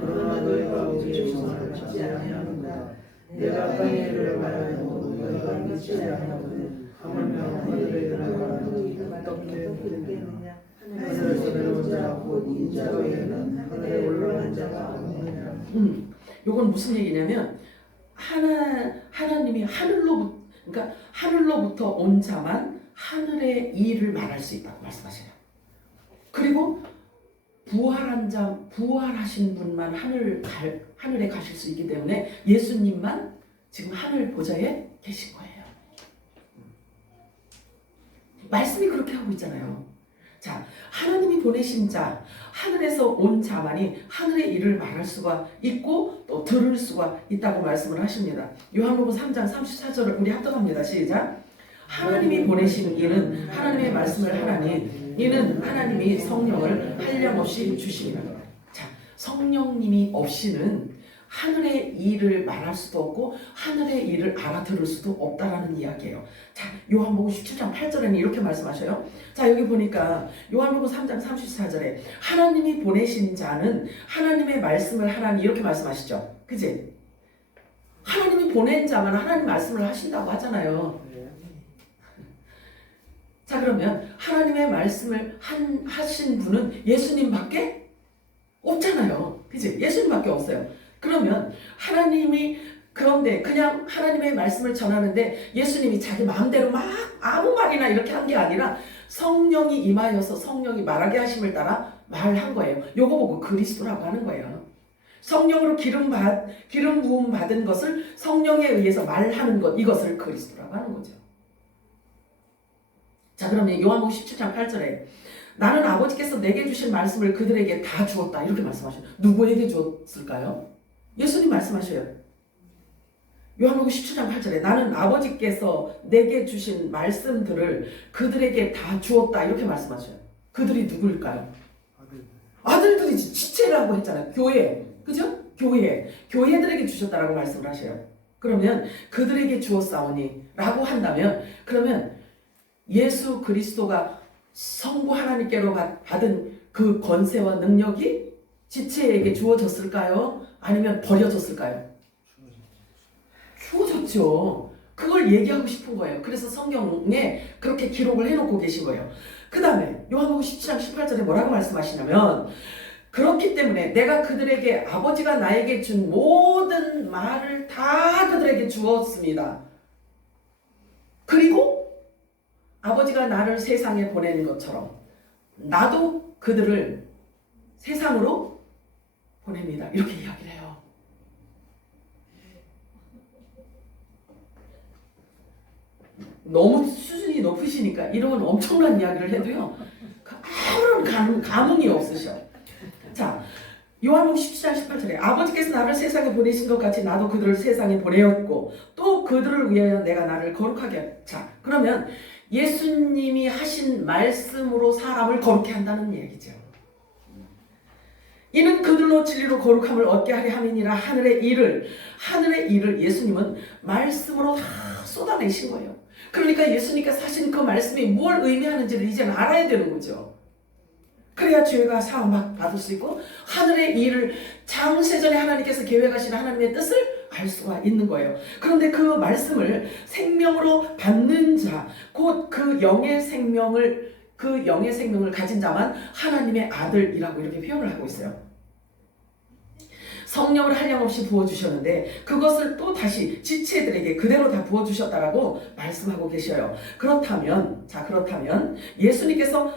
그러나 너희가 우리의 증언을 받지 아니하는도다. 내가 땅의 일을 말하여도 너희가 믿지 아니하거든. 하물며 하늘에 일어나는 어떻게 믿겠느냐. 하늘에서 내려온 자 곧 인자로에는 하늘에 올라간 자가 없느냐. 요건 무슨 얘기냐면 하나님이 하늘로부터 온 자만 하늘의 일을 말할 수 있다고 말씀하셔요. 그리고 부활하신 분만 하늘에 가실 수 있기 때문에 예수님만 지금 하늘 보좌에 계신 거예요. 말씀이 그렇게 하고 있잖아요. 자, 하나님이 보내신 자, 하늘에서 온 자만이 하늘의 일을 말할 수가 있고 또 들을 수가 있다고 말씀을 하십니다. 요한복음 3장 34절을 우리 합독합니다. 시작. 하나님이 보내신 이는 하나님의 말씀을 하나니 이는 하나님이 성령을 한량없이 주시니라. 자, 성령님이 없이는 하늘의 일을 말할 수도 없고 하늘의 일을 알아들을 수도 없다라는 이야기예요. 자, 요한복음 17장 8절에는 이렇게 말씀하셔요. 자, 여기 보니까 요한복음 3장 34절에 하나님이 보내신 자는 하나님의 말씀을 하나니 이렇게 말씀하시죠. 그치? 하나님이 보낸 자만 하나님 말씀을 하신다고 하잖아요. 자, 그러면 하나님의 말씀을 하신 분은 예수님밖에 없잖아요. 그치? 예수님밖에 없어요. 그러면 그런데 그냥 하나님의 말씀을 전하는데 예수님이 자기 마음대로 막 아무 말이나 이렇게 한 게 아니라 성령이 임하여서 성령이 말하게 하심을 따라 말한 거예요. 요거 보고 그리스도라고 하는 거예요. 성령으로 기름 부음 받은 것을 성령에 의해서 말하는 것, 이것을 그리스도라고 하는 거죠. 자, 그러면 요한복음 17장 8절에 나는 아버지께서 내게 주신 말씀을 그들에게 다 주었다 이렇게 말씀하셔요. 누구에게 주었을까요? 예수님 말씀하셔요. 요한복음 17장 8절에 나는 아버지께서 내게 주신 말씀들을 그들에게 다 주었다 이렇게 말씀하셔요. 그들이 누구일까요? 아들들이지. 지체라고 했잖아요. 교회. 그죠? 교회들에게 주셨다라고 말씀을 하셔요. 그러면 그들에게 주었사오니 라고 한다면 그러면 예수 그리스도가 성부 하나님께로 받은 그 권세와 능력이 지체에게 주어졌을까요? 아니면 버려졌을까요? 주어졌죠. 그걸 얘기하고 싶은 거예요. 그래서 성경에 그렇게 기록을 해놓고 계신 거예요. 그 다음에 요한복음 17장 18절에 뭐라고 말씀하시냐면 그렇기 때문에 내가 그들에게 아버지가 나에게 준 모든 말을 다 그들에게 주었습니다. 그리고 아버지가 나를 세상에 보내는 것처럼 나도 그들을 세상으로 보냅니다. 이렇게 이야기를 해요. 너무 수준이 높으시니까 이런 엄청난 이야기를 해도요. 아무런 감흥이 없으셔. 자, 요한복음 17장 18절에 아버지께서 나를 세상에 보내신 것 같이 나도 그들을 세상에 보내었고 또 그들을 위하여 내가 나를 거룩하게 하였다. 자, 그러면 예수님이 하신 말씀으로 사람을 거룩해 한다는 얘기죠. 이는 그들로 진리로 거룩함을 얻게 하려 함이니라. 하늘의 일을 예수님은 말씀으로 다 쏟아내신 거예요. 그러니까 예수님께서 하신 그 말씀이 뭘 의미하는지를 이제는 알아야 되는 거죠. 그래야 죄가 사함 받을 수 있고 하늘의 일을 창세전에 하나님께서 계획하신 하나님의 뜻을 알 수가 있는 거예요. 그런데 그 말씀을 생명으로 받는 자, 곧 그 영의 생명을 가진 자만 하나님의 아들이라고 이렇게 표현을 하고 있어요. 성령을 한량없이 부어주셨는데 그것을 또 다시 지체들에게 그대로 다 부어주셨다라고 말씀하고 계셔요. 그렇다면 예수님께서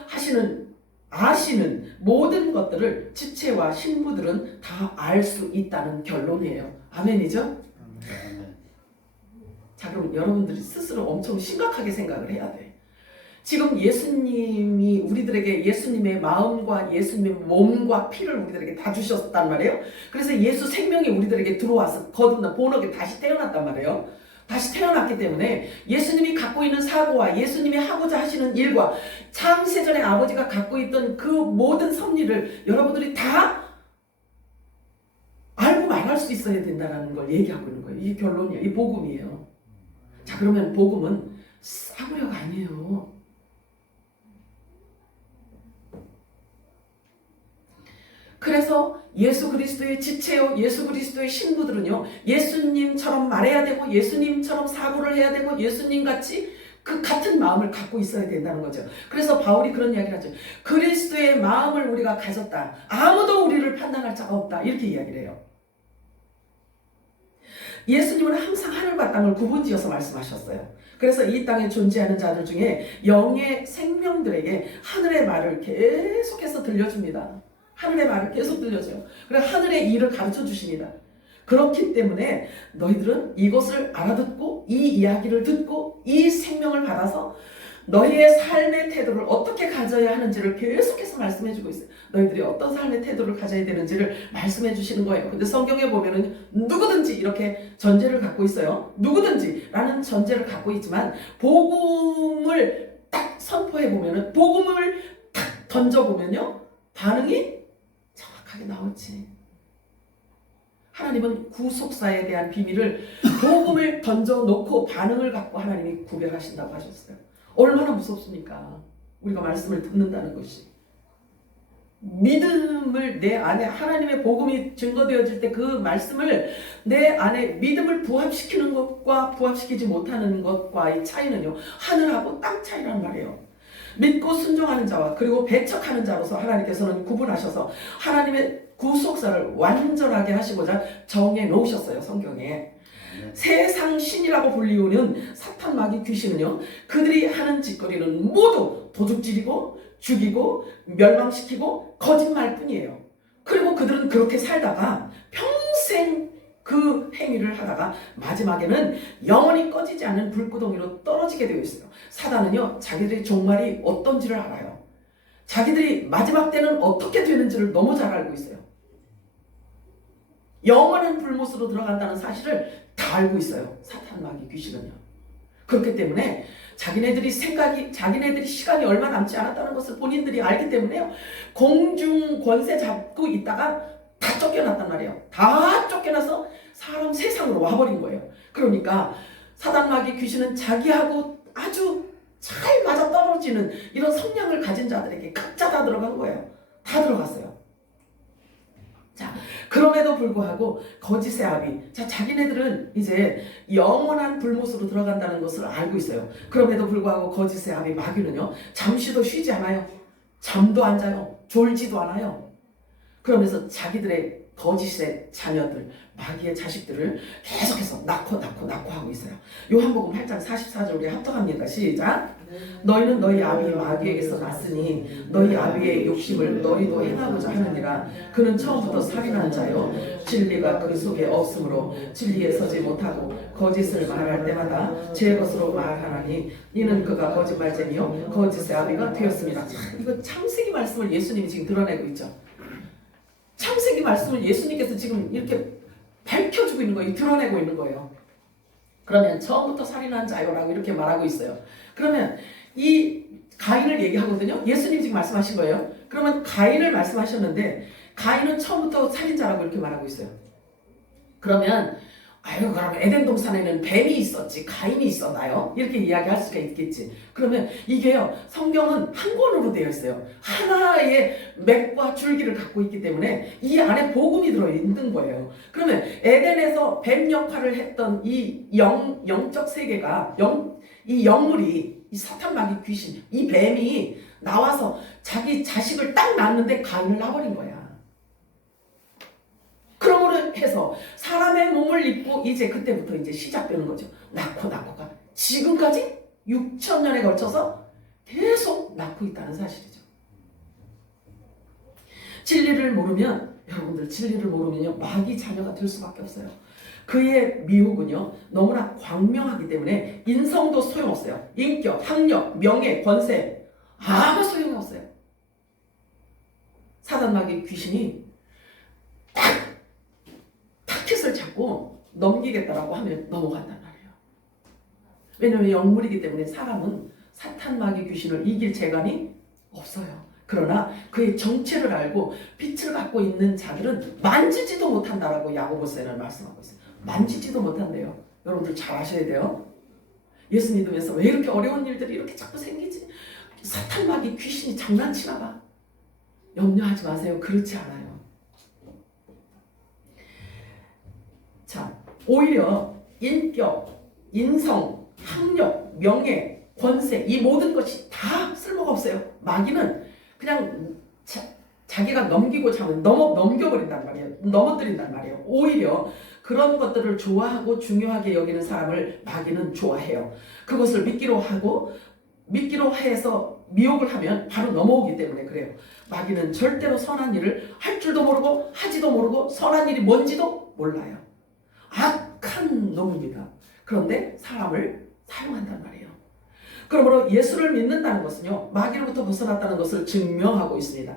아시는 모든 것들을 지체와 신부들은 다 알 수 있다는 결론이에요. 아멘이죠? 자, 그럼 여러분들이 스스로 엄청 심각하게 생각을 해야 돼. 지금 예수님이 우리들에게 예수님의 마음과 예수님의 몸과 피를 우리들에게 다 주셨단 말이에요. 그래서 예수 생명이 우리들에게 들어와서 거듭나 본어게 다시 태어났단 말이에요. 다시 태어났기 때문에 예수님이 갖고 있는 사고와 예수님이 하고자 하시는 일과 창세전에 아버지가 갖고 있던 그 모든 섭리를 여러분들이 다 알고 말할 수 있어야 된다는 걸 얘기하고 있는 거예요. 이 결론이에요. 이 복음이에요. 자, 그러면 복음은 싸구려가 아니에요. 그래서 예수 그리스도의 지체요, 예수 그리스도의 신부들은요, 예수님처럼 말해야 되고, 예수님처럼 사고를 해야 되고, 예수님같이 그 같은 마음을 갖고 있어야 된다는 거죠. 그래서 바울이 그런 이야기를 하죠. 그리스도의 마음을 우리가 가졌다. 아무도 우리를 판단할 자가 없다. 이렇게 이야기를 해요. 예수님은 항상 하늘과 땅을 구분지어서 말씀하셨어요. 그래서 이 땅에 존재하는 자들 중에 영의 생명들에게 하늘의 말을 계속해서 들려줍니다. 하늘의 말을 계속 들려줘요. 그래서 하늘의 일을 가르쳐 주십니다. 그렇기 때문에 너희들은 이것을 알아듣고 이 이야기를 듣고 이 생명을 받아서 너희의 삶의 태도를 어떻게 가져야 하는지를 계속해서 말씀해 주고 있어요. 너희들이 어떤 삶의 태도를 가져야 되는지를 말씀해 주시는 거예요. 근데 성경에 보면은 누구든지 이렇게 전제를 갖고 있어요. 누구든지 라는 전제를 갖고 있지만 복음을 딱 선포해 보면은 복음을 딱 던져 보면요. 반응이 정확하게 나오지. 하나님은 구속사에 대한 비밀을 복음을 던져놓고 반응을 갖고 하나님이 구별하신다고 하셨어요. 얼마나 무섭습니까? 우리가 말씀을 듣는다는 것이. 믿음을 내 안에 하나님의 복음이 증거되어질 때 그 말씀을 내 안에 믿음을 부합시키는 것과 부합시키지 못하는 것과의 차이는요. 하늘하고 땅 차이란 말이에요. 믿고 순종하는 자와 그리고 배척하는 자로서 하나님께서는 구분하셔서 하나님의 구속사를 완전하게 하시고자 정해 놓으셨어요. 성경에. 세상 신이라고 불리우는 사탄 마귀 귀신은요. 그들이 하는 짓거리는 모두 도둑질이고 죽이고 멸망시키고 거짓말뿐이에요. 그리고 그들은 그렇게 살다가 평생 그 행위를 하다가 마지막에는 영원히 꺼지지 않는 불구덩이로 떨어지게 되어 있어요. 사단은요. 자기들의 종말이 어떤지를 알아요. 자기들이 마지막 때는 어떻게 되는지를 너무 잘 알고 있어요. 영원한 불못으로 들어간다는 사실을 다 다 알고 있어요. 사탄 마귀 귀신은요. 그렇기 때문에 자기네들이 시간이 얼마 남지 않았다는 것을 본인들이 알기 때문에요. 공중 권세 잡고 있다가 다 쫓겨났단 말이에요. 다 쫓겨나서 사람 세상으로 와버린 거예요. 그러니까 사단 마귀 귀신은 자기하고 아주 잘 맞아 떨어지는 이런 성향을 가진 자들에게 각자 다 들어간 거예요. 다 들어갔어요. 자, 그럼에도 불구하고 거짓의 아비. 자, 자기네들은 이제 영원한 불못으로 들어간다는 것을 알고 있어요. 그럼에도 불구하고 거짓의 아비 마귀는요, 잠시도 쉬지 않아요. 잠도 안 자요. 졸지도 않아요. 그러면서 자기들의 거짓의 자녀들, 마귀의 자식들을 계속해서 낳고 하고 있어요. 요한복음 8장 44절 우리 합독합니다. 시작. 너희는 너희 아비 마귀에게서 났으니 너희 아비의 욕심을 너희도 행하고자 하느니라. 그는 처음부터 살인한 자요 진리가 그 속에 없으므로 진리에 서지 못하고 거짓을 말할 때마다 제 것으로 말하나니 이는 그가 거짓말쟁이요 거짓의 아비가 되었습니다. 이거 창세기 말씀을 예수님이 지금 드러내고 있죠. 창세기 말씀을 예수님께서 지금 이렇게 밝혀주고 있는 거예요. 드러내고 있는 거예요. 그러면 처음부터 살인한 자요라고 이렇게 말하고 있어요. 그러면 이 가인을 얘기하거든요. 예수님 지금 말씀하신 거예요. 그러면 가인을 말씀하셨는데 가인은 처음부터 살인자라고 이렇게 말하고 있어요. 그러면 그럼 에덴 동산에는 뱀이 있었지 가인이 있었나요? 이렇게 이야기할 수가 있겠지. 그러면 이게요, 성경은 한 권으로 되어 있어요. 하나의 맥과 줄기를 갖고 있기 때문에 이 안에 복음이 들어있는 거예요. 그러면 에덴에서 뱀 역할을 했던 이 영적 세계가 이 영물이 이 사탄 마귀 귀신 이 뱀이 나와서 자기 자식을 딱 낳았는데 가인을 낳아버린 거야. 그러므로 해서 사람의 몸을 입고 이제 그때부터 이제 시작되는 거죠. 낳고가 지금까지 6,000년에 걸쳐서 계속 낳고 있다는 사실이죠. 진리를 모르면 여러분들 진리를 모르면요 마귀 자녀가 될 수밖에 없어요. 그의 미혹은요 너무나 광명하기 때문에 인성도 소용없어요. 인격, 학력, 명예, 권세 아무 소용이 없어요. 사단 마귀 귀신이 타켓을 잡고 넘기겠다라고 하면 넘어간단 말이에요. 왜냐하면 영물이기 때문에 사람은 사탄 마귀 귀신을 이길 재간이 없어요. 그러나 그의 정체를 알고 빛을 갖고 있는 자들은 만지지도 못한다라고 야고보서에는 말씀하고 있어요. 만지지도 못한대요. 여러분들 잘 아셔야 돼요. 예수 믿으면서 왜 이렇게 어려운 일들이 이렇게 자꾸 생기지? 사탄 마귀 귀신이 장난치나 봐. 염려하지 마세요. 그렇지 않아요. 자, 오히려 인격, 인성, 학력, 명예, 권세 이 모든 것이 다 쓸모가 없어요. 마귀는 그냥 자기가 넘기고자 하면 넘겨버린단 말이에요. 넘어뜨린단 말이에요. 오히려 그런 것들을 좋아하고 중요하게 여기는 사람을 마귀는 좋아해요. 그것을 믿기로 해서 미혹을 하면 바로 넘어오기 때문에 그래요. 마귀는 절대로 선한 일을 할 줄도 모르고 하지도 모르고 선한 일이 뭔지도 몰라요. 악한 놈입니다. 그런데 사람을 사용한단 말이에요. 그러므로 예수를 믿는다는 것은요 마귀로부터 벗어났다는 것을 증명하고 있습니다.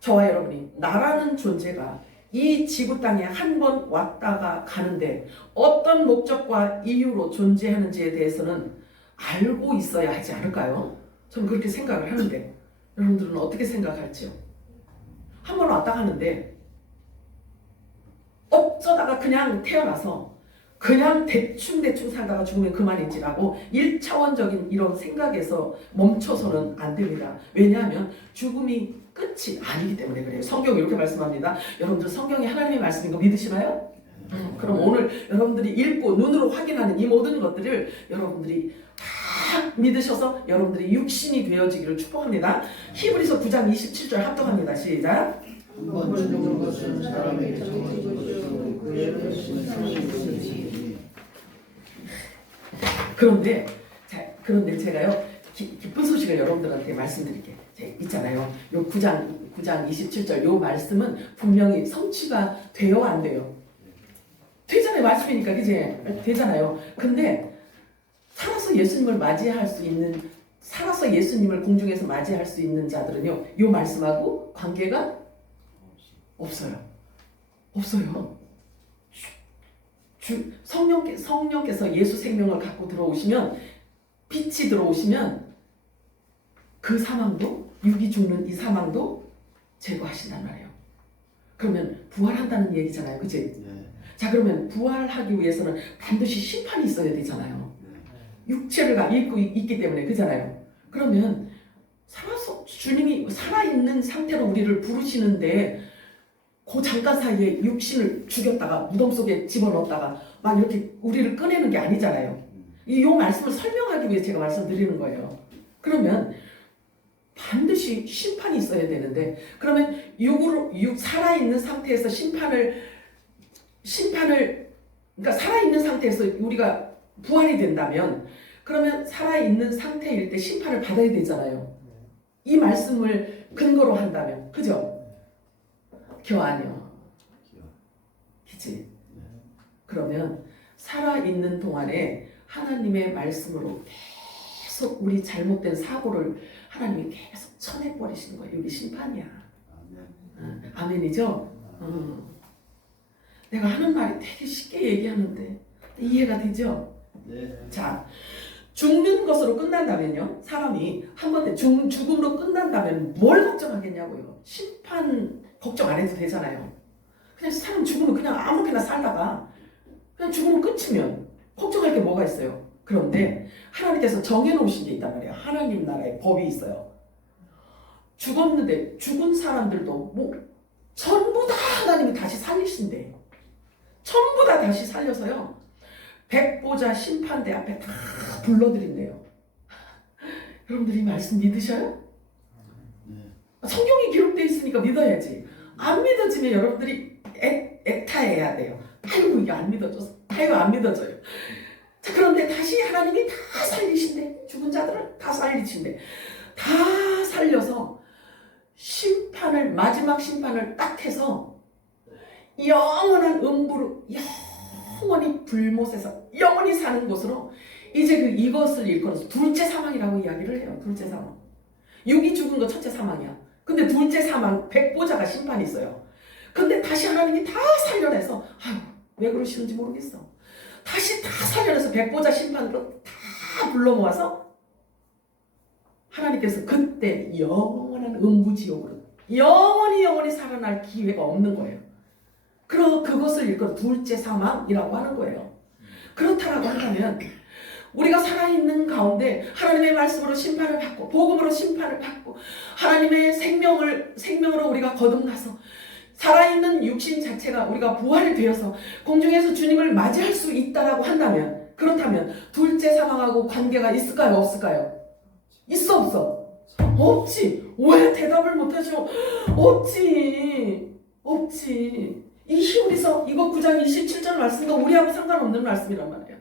저와 여러분이 나라는 존재가 이 지구 땅에 한 번 왔다가 가는데 어떤 목적과 이유로 존재하는지에 대해서는 알고 있어야 하지 않을까요? 저는 그렇게 생각을 하는데 여러분들은 어떻게 생각할지요? 한 번 왔다 가는데 어쩌다가 그냥 태어나서 그냥 대충 살다가 죽으면 그만인지라고 1차원적인 이런 생각에서 멈춰서는 안 됩니다. 왜냐하면 죽음이 끝이 아니기 때문에 그래요. 성경이 이렇게 말씀합니다. 여러분들 성경이 하나님의 말씀인 거 믿으시나요? 그럼 오늘 여러분들이 읽고 눈으로 확인하는 이 모든 것들을 여러분들이 다 믿으셔서 여러분들이 육신이 되어지기를 축복합니다. 히브리서 9장 27절 합독합니다. 시작. 한번 죽는 것은 사람에게 정해진 것이고 그의 것은 상식이지. 그런데 제가요 기쁜 소식을 여러분들한테 말씀드릴게요. 있잖아요. 요 9장 27절 요 말씀은 분명히 성취가 돼요, 안 돼요? 되잖아요. 말씀이니까 그지? 되잖아요. 근데 살아서 예수님을 공중에서 맞이할 수 있는 자들은요 요 말씀하고 관계가 없어요. 성령께서 예수 생명을 갖고 들어오시면, 빛이 들어오시면 그 사망도, 육이 죽는 이 사망도 제거하신단 말이에요. 그러면 부활한다는 얘기잖아요. 그치? 네. 자, 그러면 부활하기 위해서는 반드시 심판이 있어야 되잖아요. 육체를 입고 있기 때문에. 그잖아요. 그러면 주님이 살아있는 상태로 우리를 부르시는데 그 잠깐 사이에 육신을 죽였다가 무덤 속에 집어넣었다가 막 이렇게 우리를 꺼내는 게 아니잖아요. 이 말씀을 설명하기 위해 제가 말씀드리는 거예요. 그러면 반드시 심판이 있어야 되는데, 그러면 살아있는 상태에서 그러니까 살아있는 상태에서 우리가 부활이 된다면, 그러면 살아있는 상태일 때 심판을 받아야 되잖아요. 이 말씀을 근거로 한다면. 그죠? 겨 아니요. 그치? 그러면 살아있는 동안에 하나님의 말씀으로 계속 우리 잘못된 사고를 하나님이 계속 쳐내버리시는 거예요. 여기 심판이야. 아멘이죠? 내가 하는 말이 되게 쉽게 얘기하는데 이해가 되죠? 네. 자, 죽는 것으로 끝난다면요, 사람이 한 번에 죽음으로 끝난다면 뭘 걱정하겠냐고요. 심판 걱정 안 해도 되잖아요. 그냥 사람 죽으면 그냥 아무렇게나 살다가 그냥 죽으면 끝이면 걱정할 게 뭐가 있어요. 그런데 하나님께서 정해놓으신 게 있단 말이에요. 하나님 나라의 법이 있어요. 죽었는데 죽은 사람들도 뭐 전부 다 하나님이 다시 살리신대요. 전부 다 다시 살려서요, 백보자 심판대 앞에 다 불러드린대요. 여러분들 이 말씀 믿으셔요? 성경이 기록되어 있으니까 믿어야지. 안 믿어지면 여러분들이 액타해야 돼요. 아이고 이게 안 믿어져서, 아이고 안 믿어져요. 자, 그런데 다시 하나님이 다 살리신대. 죽은 자들을 다 살리신대. 다 살려서 마지막 심판을 딱 해서 영원한 음부로, 영원히 불못에서 영원히 사는 곳으로, 이제 이것을 일컬어서 둘째 사망이라고 이야기를 해요. 둘째 사망. 육이 죽은 거 첫째 사망이야. 근데 둘째 사망, 백보자가 심판이 있어요. 근데 다시 하나님이 다 살려내서, 아유 왜 그러시는지 모르겠어, 다시 다 살려내서 백보자 심판으로 다 불러 모아서 하나님께서 그때 영원한 음부지옥으로 영원히 살아날 기회가 없는 거예요. 그것을 일컬어 둘째 사망이라고 하는 거예요. 그렇다라고 한다면 우리가 살아있는 가운데 하나님의 말씀으로 심판을 받고, 복음으로 심판을 받고, 하나님의 생명으로 우리가 거듭나서 살아있는 육신 자체가 우리가 부활이 되어서 공중에서 주님을 맞이할 수 있다라고 한다면, 그렇다면 둘째 사망하고 관계가 있을까요? 없을까요? 있어 없어? 없지. 왜 대답을 못하죠? 없지. 이 히브리서 이거 9장 27절 말씀과 우리하고 상관없는 말씀이란 말이에요.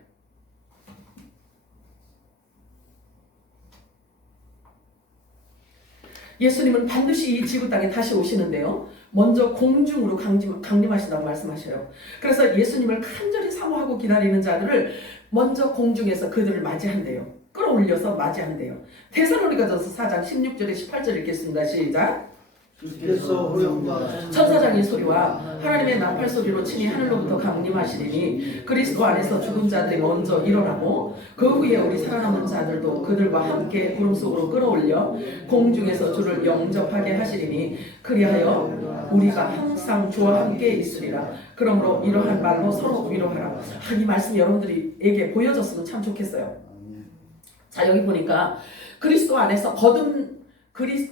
예수님은 반드시 이 지구 땅에 다시 오시는데요, 먼저 공중으로 강림하신다고 말씀하셔요. 그래서 예수님을 간절히 사모하고 기다리는 자들을 먼저 공중에서 그들을 맞이한대요. 끌어올려서 맞이한대요. 데살로니가전서 4장 16절에 18절 읽겠습니다. 시작. 주께서 호령과 천사장의 소리와 하나님의 나팔 소리로 친히 하늘로부터 강림하시리니 그리스도 안에서 죽은 자들이 먼저 일어나고 그 후에 우리 살아남은 자들도 그들과 함께 구름 속으로 끌어올려 공중에서 주를 영접하게 하시리니 그리하여 우리가 항상 주와 함께 있으리라. 그러므로 이러한 말로 서로 위로하라. 이 말씀 여러분들에게 보여줬으면 참 좋겠어요. 자, 여기 보니까 그리스도 안에서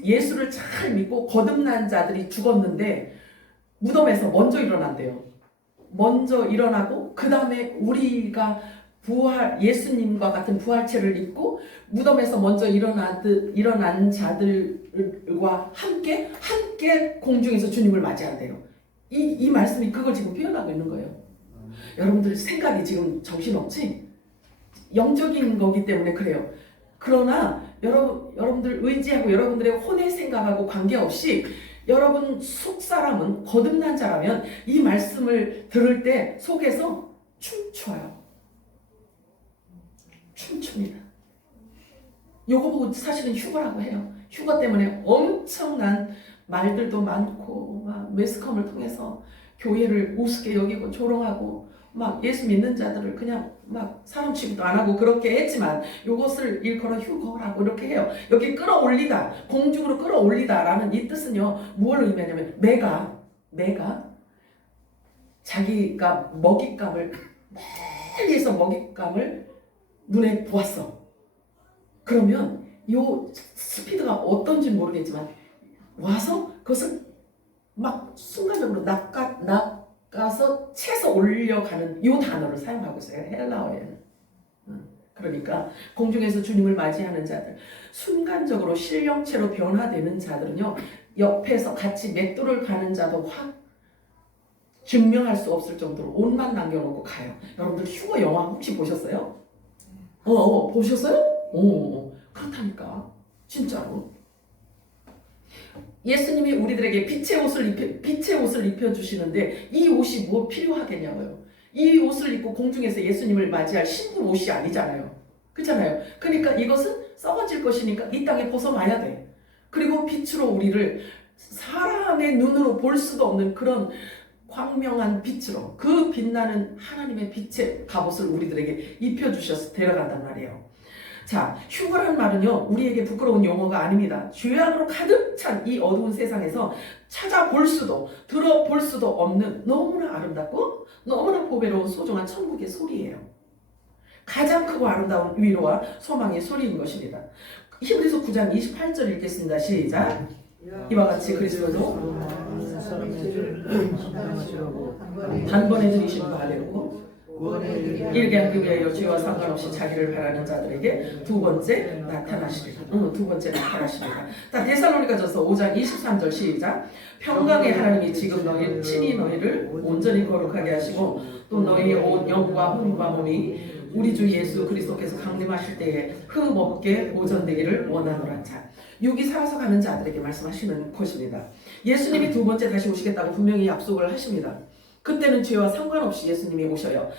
예수를 잘 믿고 거듭난 자들이 죽었는데 무덤에서 먼저 일어난대요. 먼저 일어나고 그 다음에 우리가 예수님과 같은 부활체를 입고 무덤에서 먼저 일어난 자들과 함께 공중에서 주님을 맞이한대요. 이 말씀이 그걸 지금 표현하고 있는 거예요. 여러분들 생각이 지금 정신없지? 영적인 거기 때문에 그래요. 그러나 여러분들 의지하고 여러분들의 혼의 생각하고 관계없이 여러분 속사람은 거듭난 자라면 이 말씀을 들을 때 속에서 춤춰요. 춤춥니다. 요거 보고 사실은 휴거라고 해요. 휴거 때문에 엄청난 말들도 많고 막 매스컴을 통해서 교회를 우습게 여기고 조롱하고 막 예수 믿는 자들을 그냥 막 사람 취급도 안 하고 그렇게 했지만 요것을 일컬어 휴거라고 이렇게 해요. 여기 끌어올리다, 공중으로 끌어올리다라는 이 뜻은요, 무엇을 의미하냐면 매가 자기가 먹잇감을 멀리서 먹잇감을 눈에 보았어. 그러면 요 스피드가 어떤지 모르겠지만 와서 그것을 막 순간적으로 낚아서 채서 올려가는 요 단어를 사용하고 있어요. 헬라어에는. 그러니까 공중에서 주님을 맞이하는 자들, 순간적으로 실령체로 변화되는 자들은요, 옆에서 같이 맷돌을 가는 자도 확 증명할 수 없을 정도로 옷만 남겨놓고 가요. 여러분들 휴거 영화 혹시 보셨어요? 보셨어요? 그렇다니까. 진짜로. 예수님이 우리들에게 빛의 옷을 입혀주시는데 이 옷이 뭐 필요하겠냐고요. 이 옷을 입고 공중에서 예수님을 맞이할 신분 옷이 아니잖아요. 그렇잖아요. 그러니까 이것은 썩어질 것이니까 이 땅에 벗어나야 돼. 그리고 빛으로 우리를 사람의 눈으로 볼 수도 없는 그런 광명한 빛으로, 그 빛나는 하나님의 빛의 갑옷을 우리들에게 입혀주셔서 데려간단 말이에요. 자, 휴거란 말은요, 우리에게 부끄러운 용어가 아닙니다. 죄악으로 가득 찬 이 어두운 세상에서 찾아볼 수도 들어볼 수도 없는 너무나 아름답고 너무나 보배로운 소중한 천국의 소리예요. 가장 크고 아름다운 위로와 소망의 소리인 것입니다. 히브리서 9장 28절 읽겠습니다. 시작. 이와 같이 그리스도도 단번에 들이신 바되고 이르게 하기 위하여 죄와 상관없이 자기를 바라는 자들에게 두 번째 나타나시리라. 두 번째 나타나십니다. 자, 데살로니가전서 5장 23절 시작. 평강의 하나님이 지금 친히 너희를 온전히 거룩하게 하시고 또 너희의 온 영과 혼과 몸이 우리 주 예수 그리스도께서 강림하실 때에 흠없게 보존되기를 원하노라. 자, 육이 살아서 가는 자들에게 말씀하시는 것입니다. 예수님이 두 번째 다시 오시겠다고 분명히 약속을 하십니다. 그때는 죄와 상관없이 예수님이 오셔요.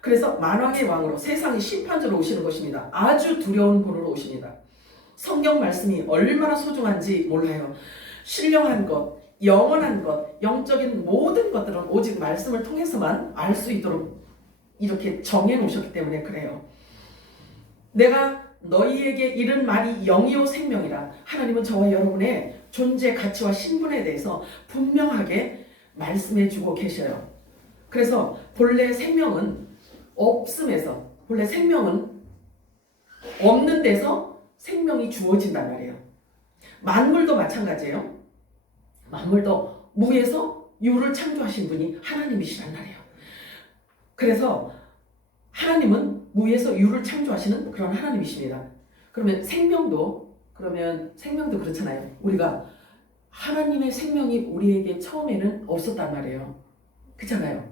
그래서 만왕의 왕으로 세상의 심판자로 오시는 것입니다. 아주 두려운 분으로 오십니다. 성경 말씀이 얼마나 소중한지 몰라요. 신령한 것, 영원한 것, 영적인 모든 것들은 오직 말씀을 통해서만 알 수 있도록 이렇게 정해놓으셨기 때문에 그래요. 내가 너희에게 이른 말이 영이요 생명이라. 하나님은 저와 여러분의 존재 가치와 신분에 대해서 분명하게 말씀해주고 계셔요. 그래서 본래 생명은 없음에서, 본래 생명은 없는 데서 생명이 주어진단 말이에요. 만물도 마찬가지예요. 만물도 무에서 유를 창조하신 분이 하나님이시란 말이에요. 그래서 하나님은 무에서 유를 창조하시는 그런 하나님이십니다. 그러면 생명도 그렇잖아요. 우리가 하나님의 생명이 우리에게 처음에는 없었단 말이에요. 그렇잖아요.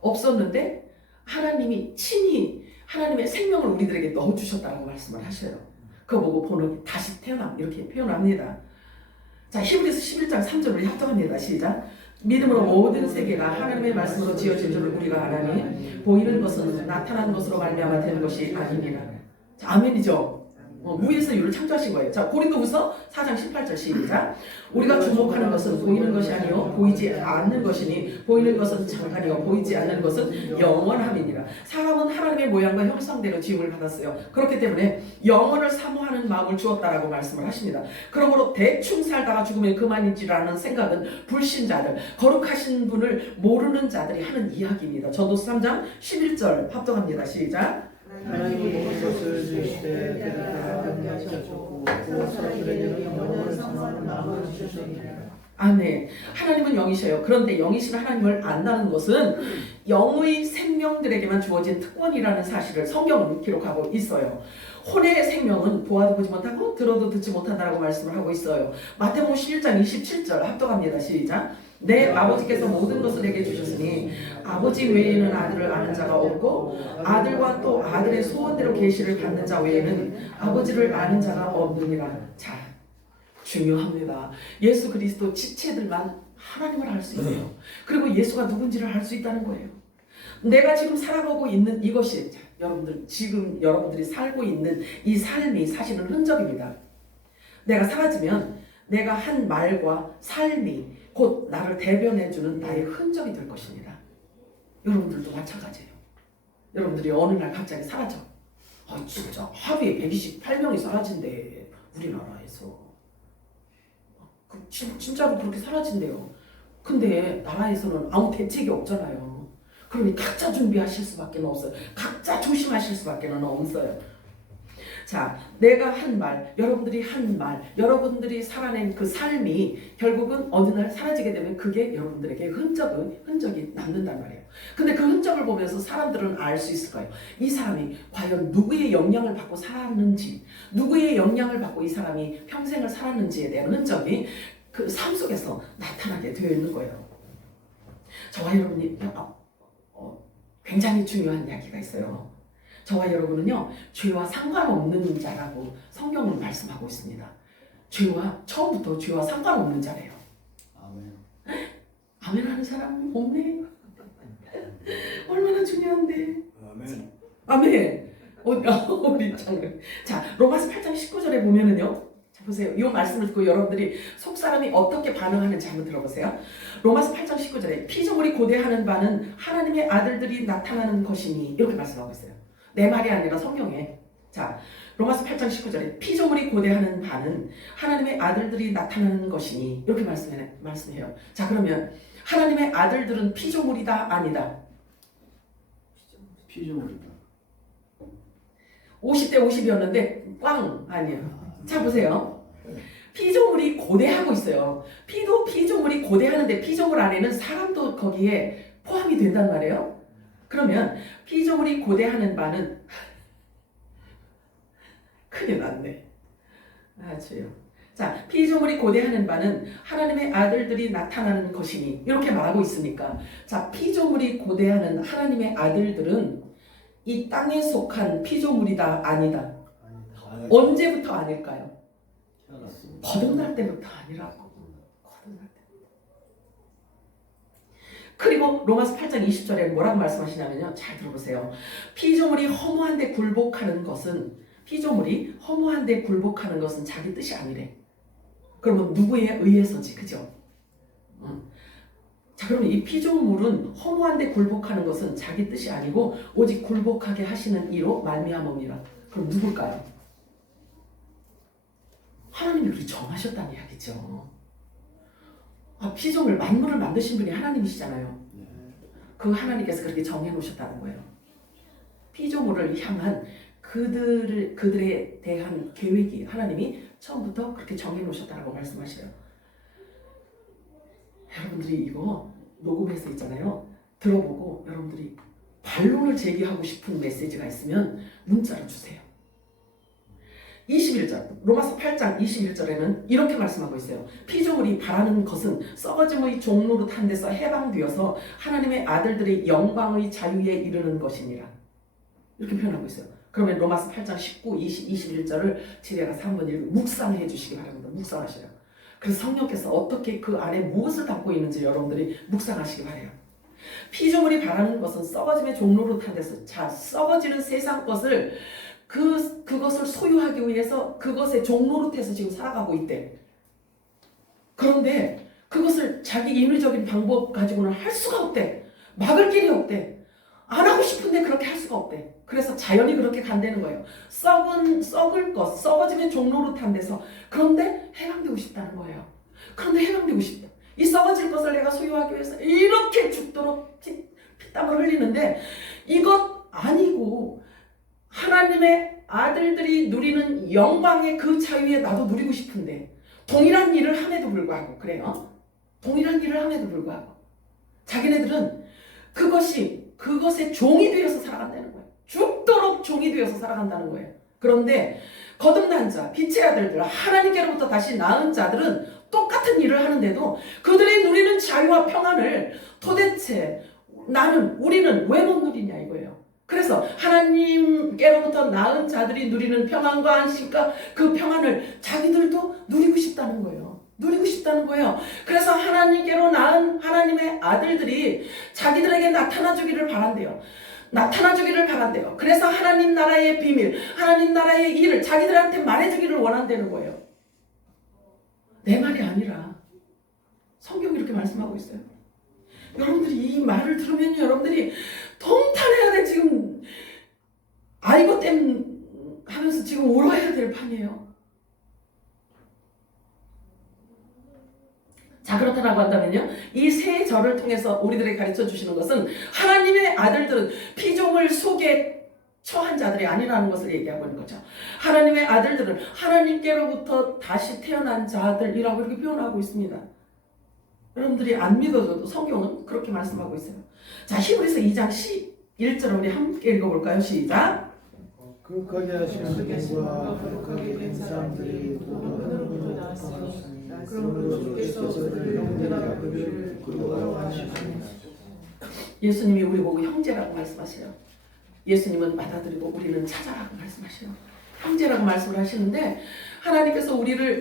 없었는데 하나님이 친히 하나님의 생명을 우리들에게 넣어주셨다고 말씀을 하셔요. 그거 보고 본업이 다시 태어남 이렇게 표현합니다. 자, 히브리서 11장 3절 우리 합독합니다. 시작. 믿음으로 모든 세계가 하나님의 말씀으로 지어진 줄을 우리가 아나니 보이는 것은 나타나는 것으로 말미암아 되는 것이 아니니라. 자, 아멘이죠. 무에서 유를 창조하신 거예요. 자, 고린도후서 4장 18절 시작. 우리가 주목하는 것은 보이는 것이 아니요 보이지 않는 것이니 보이는 것은 잠깐이요 보이지 않는 것은 영원함이니라. 사람은 하나님의 모양과 형상대로 지음을 받았어요. 그렇기 때문에 영원을 사모하는 마음을 주었다라고 말씀을 하십니다. 그러므로 대충 살다가 죽으면 그만이지라는 생각은 불신자들, 거룩하신 분을 모르는 자들이 하는 이야기입니다. 전도서 3장 11절 합독합니다. 시작. 하나님이 모든 것을 지으실 때 그들을 하셨고 또 사람들에게는 영원한 상상을 마음을 주셨느니라. 아멘. 하나님은 영이셔요. 그런데 영이신 하나님을 안다는 것은 영의 생명들에게만 주어진 특권이라는 사실을 성경은 기록하고 있어요. 혼의 생명은 보아도 보지 못하고 들어도 듣지 못한다라고 말씀을 하고 있어요. 마태복음 11장 27절 합독합니다. 시작. 내 아버지께서 모든 것을 내게 주셨으니 아버지 외에는 아들을 아는 자가 없고 아들과 또 아들의 소원대로 계시를 받는 자 외에는 아버지를 아는 자가 없느니라. 자, 중요합니다. 예수 그리스도 지체들만 하나님을 알 수 있어요. 그리고 예수가 누군지를 알 수 있다는 거예요. 내가 지금 살아가고 있는 이것이, 자, 여러분들이 살고 있는 이 삶이 사실은 흔적입니다. 내가 사라지면 내가 한 말과 삶이 곧 나를 대변해주는 나의 흔적이 될 것입니다. 여러분들도 마찬가지예요. 여러분들이 어느 날 갑자기 사라져. 진짜 하루에 128명이 사라진대 우리나라에서. 진짜로 그렇게 사라진대요. 근데 나라에서는 아무 대책이 없잖아요. 그러니 각자 준비하실 수밖에 없어요. 각자 조심하실 수밖에 없어요. 자, 내가 한 말, 여러분들이 한 말, 여러분들이 살아낸 그 삶이 결국은 어느 날 사라지게 되면 그게 여러분들에게 흔적이 남는단 말이에요. 근데 그 흔적을 보면서 사람들은 알 수 있을 거예요. 이 사람이 과연 누구의 영향을 받고 살았는지, 누구의 영향을 받고 이 사람이 평생을 살았는지에 대한 흔적이 그 삶 속에서 나타나게 되어 있는 거예요. 저와 여러분이 굉장히 중요한 이야기가 있어요. 저와 여러분은요, 죄와 상관없는 자라고 성경은 말씀하고 있습니다. 처음부터 죄와 상관없는 자래요. 아멘. 아멘 하는 사람 없네. 얼마나 중요한데. 아멘. 아멘. 우리 장로님. 자, 로마서 8장 19절에 보면은요. 자, 보세요. 이 말씀을 듣고 여러분들이 속사람이 어떻게 반응하는지 한번 들어보세요. 로마서 8장 19절에 피조물이 고대하는 바는 하나님의 아들들이 나타나는 것이니 이렇게 말씀하고 있어요. 내 말이 아니라 성경에. 자, 로마서 8장 19절에 피조물이 고대하는 바는 하나님의 아들들이 나타나는 것이니 이렇게 말씀해요. 자, 그러면 하나님의 아들들은 피조물이다 아니다? 피조물이다. 50대 50이었는데 꽝 아니에요. 자, 보세요. 피조물이 고대하고 있어요. 피조물이 고대하는데 피조물 안에는 사람도 거기에 포함이 된단 말이에요. 그러면 피조물이 고대하는 바는 큰일 났네. 주요. 자, 피조물이 고대하는 바는 하나님의 아들들이 나타나는 것이니 이렇게 말하고 있으니까, 자, 피조물이 고대하는 하나님의 아들들은 이 땅에 속한 피조물이다 아니다? 언제부터 아닐까요? 거듭날 때부터 아니라고. 거듭날 때. 그리고 로마서 8장 20절에 뭐라고 말씀하시냐면요. 잘 들어보세요. 피조물이 허무한데 굴복하는 것은 자기 뜻이 아니래. 그러면 누구에 의해서지, 그죠? 자, 그러면 이 피조물은 허무한데 굴복하는 것은 자기 뜻이 아니고 오직 굴복하게 하시는 이로 말미암음이라. 그럼 누굴까요? 하나님이 그렇게 정하셨다는 이야기죠. 피조물, 만물을 만드신 분이 하나님이시잖아요. 그 하나님께서 그렇게 정해 놓으셨다는 거예요. 피조물을 향한 그들에 대한 계획이 하나님이 처음부터 그렇게 정해 놓으셨다고 말씀하셔요. 여러분들이 이거 녹음해서 있잖아요. 들어보고 여러분들이 반론을 제기하고 싶은 메시지가 있으면 문자로 주세요. 21절, 로마서 8장 21절에는 이렇게 말씀하고 있어요. 피조물이 바라는 것은 썩어짐의 종로릇 한 데서 해방되어서 하나님의 아들들의 영광의 자유에 이르는 것이니라. 이렇게 표현하고 있어요. 그러면 로마서 8장 19, 20, 21절을 집에 가서 한번 묵상해 주시기 바랍니다. 묵상하셔요. 그래서 성령께서 어떻게 그 안에 무엇을 담고 있는지 여러분들이 묵상하시기 바래요. 피조물이 바라는 것은 썩어짐의 종로릇 한 데서, 자, 썩어지는 세상 것을 그것을 소유하기 위해서 그것의 종노릇해서 지금 살아가고 있대. 그런데 그것을 자기 인위적인 방법 가지고는 할 수가 없대. 막을 길이 없대. 안 하고 싶은데 그렇게 할 수가 없대. 그래서 자연이 그렇게 간다는 거예요. 썩을 것, 썩어지면 종노릇한 데서. 그런데 해방되고 싶다는 거예요. 그런데 해방되고 싶다. 이 썩어질 것을 내가 소유하기 위해서 이렇게 죽도록 피땀을 흘리는데 이것 아니고 하나님의 아들들이 누리는 영광의 그 자유에 나도 누리고 싶은데 동일한 일을 함에도 불구하고, 그래요. 동일한 일을 함에도 불구하고 자기네들은 그것의 종이 되어서 살아간다는 거예요. 죽도록 종이 되어서 살아간다는 거예요. 그런데 거듭난 자, 빛의 아들들, 하나님께로부터 다시 낳은 자들은 똑같은 일을 하는데도 그들이 누리는 자유와 평안을 도대체 우리는 왜 못 누리냐 이거예요. 그래서 하나님께로부터 낳은 자들이 누리는 평안과 안식과 그 평안을 자기들도 누리고 싶다는 거예요. 누리고 싶다는 거예요. 그래서 하나님께로 낳은 하나님의 아들들이 자기들에게 나타나주기를 바란대요. 그래서 하나님 나라의 비밀, 하나님 나라의 일을 자기들한테 말해주기를 원한다는 거예요. 내 말이 아니라 성경이 이렇게 말씀하고 있어요. 여러분들이 이 말을 들으면요, 여러분들이 통탄해야 돼. 지금 아이고 땜 하면서 지금 울어야 될 판이에요. 자, 그렇다라고 한다면요, 이 세 절을 통해서 우리들에게 가르쳐 주시는 것은 하나님의 아들들은 피조물 속에 처한 자들이 아니라는 것을 얘기하고 있는 거죠. 하나님의 아들들은 하나님께로부터 다시 태어난 자들이라고 이렇게 표현하고 있습니다. 여러분들이 안 믿어줘도 성경은 그렇게 말씀하고 있어요. 자, 히브리서 2장 11절 우리 함께 읽어볼까요? 시작. 거룩하게 하시는 분과 거룩하게 된 사람들이 도덕으로 그러므로 주께서 그들 형제라 그를 그리워하시느니라. 예수님이 우리 보고 형제라고 말씀하세요. 예수님은 받아들이고 우리는 찾아라고 말씀하셔요. 형제라고 말씀을 하시는데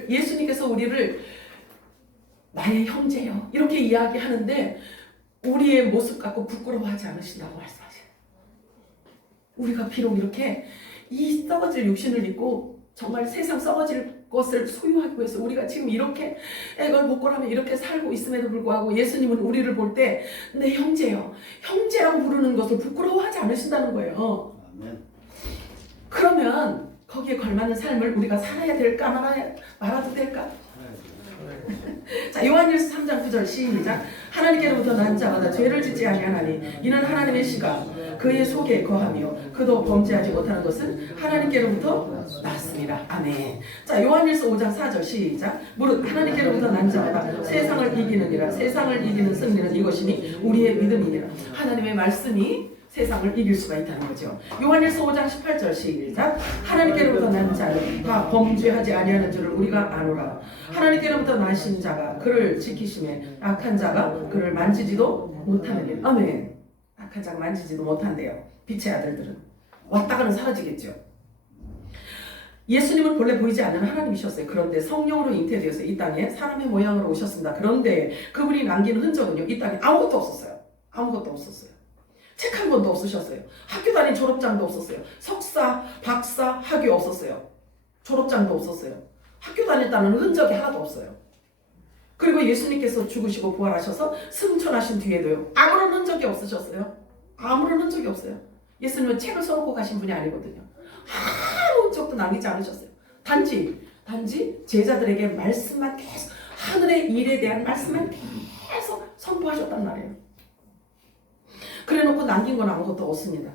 예수님께서 우리를 나의 형제요 이렇게 이야기하는데 우리의 모습 갖고 부끄러워하지 않으신다고 말씀하셔요. 우리가 비록 이렇게 이 썩어질 육신을 입고 정말 세상 썩어질 것을 소유하기 위해서 우리가 지금 이렇게 애걸복걸하며 이렇게 살고 있음에도 불구하고 예수님은 우리를 볼 때 내 형제요, 형제라고 부르는 것을 부끄러워하지 않으신다는 거예요. 아멘. 그러면 거기에 걸맞는 삶을 우리가 살아야 될까 말아도 될까? 자, 요한일서 3장 9절 시작. 하나님께로부터 난 자마다 죄를 짓지 아니하나니 이는 하나님의 씨가 그의 속에 거하며 그도 범죄하지 못하는 것은 하나님께로부터 났습니다. 아멘. 자, 요한일서 5장 4절 시작. 무릇 하나님께로부터 난 자마다 세상을 이기느니라. 세상을 이기는 승리는 이것이니 우리의 믿음이니라. 하나님의 말씀이 세상을 이길 수가 있다는 거죠. 요한일서 5장 18절 시작. 하나님께로부터 난 자는 다 범죄하지 아니하는 줄을 우리가 아노라. 하나님께로부터 나신 자가 그를 지키심에 악한 자가 그를 만지지도 못하느니라. 아멘. 악한 자가 만지지도 못한대요. 빛의 아들들은 왔다가는 사라지겠죠. 예수님은 본래 보이지 않는 하나님이셨어요. 그런데 성령으로 잉태되어서 이 땅에 사람의 모양으로 오셨습니다. 그런데 그분이 남기는 흔적은요, 이 땅에 아무것도 없었어요. 아무것도 없었어요. 책 한 권도 없으셨어요. 학교 다닌 졸업장도 없었어요. 석사, 박사, 학위 없었어요. 졸업장도 없었어요. 학교 다녔다는 흔적이 하나도 없어요. 그리고 예수님께서 죽으시고 부활하셔서 승천하신 뒤에도요, 아무런 흔적이 없으셨어요. 아무런 흔적이 없어요. 예수님은 책을 써놓고 가신 분이 아니거든요. 아무 흔적도 남기지 않으셨어요. 단지 제자들에게 말씀만 계속, 하늘의 일에 대한 말씀만 계속 선포하셨단 말이에요. 그래놓고 남긴 건 아무것도 없습니다.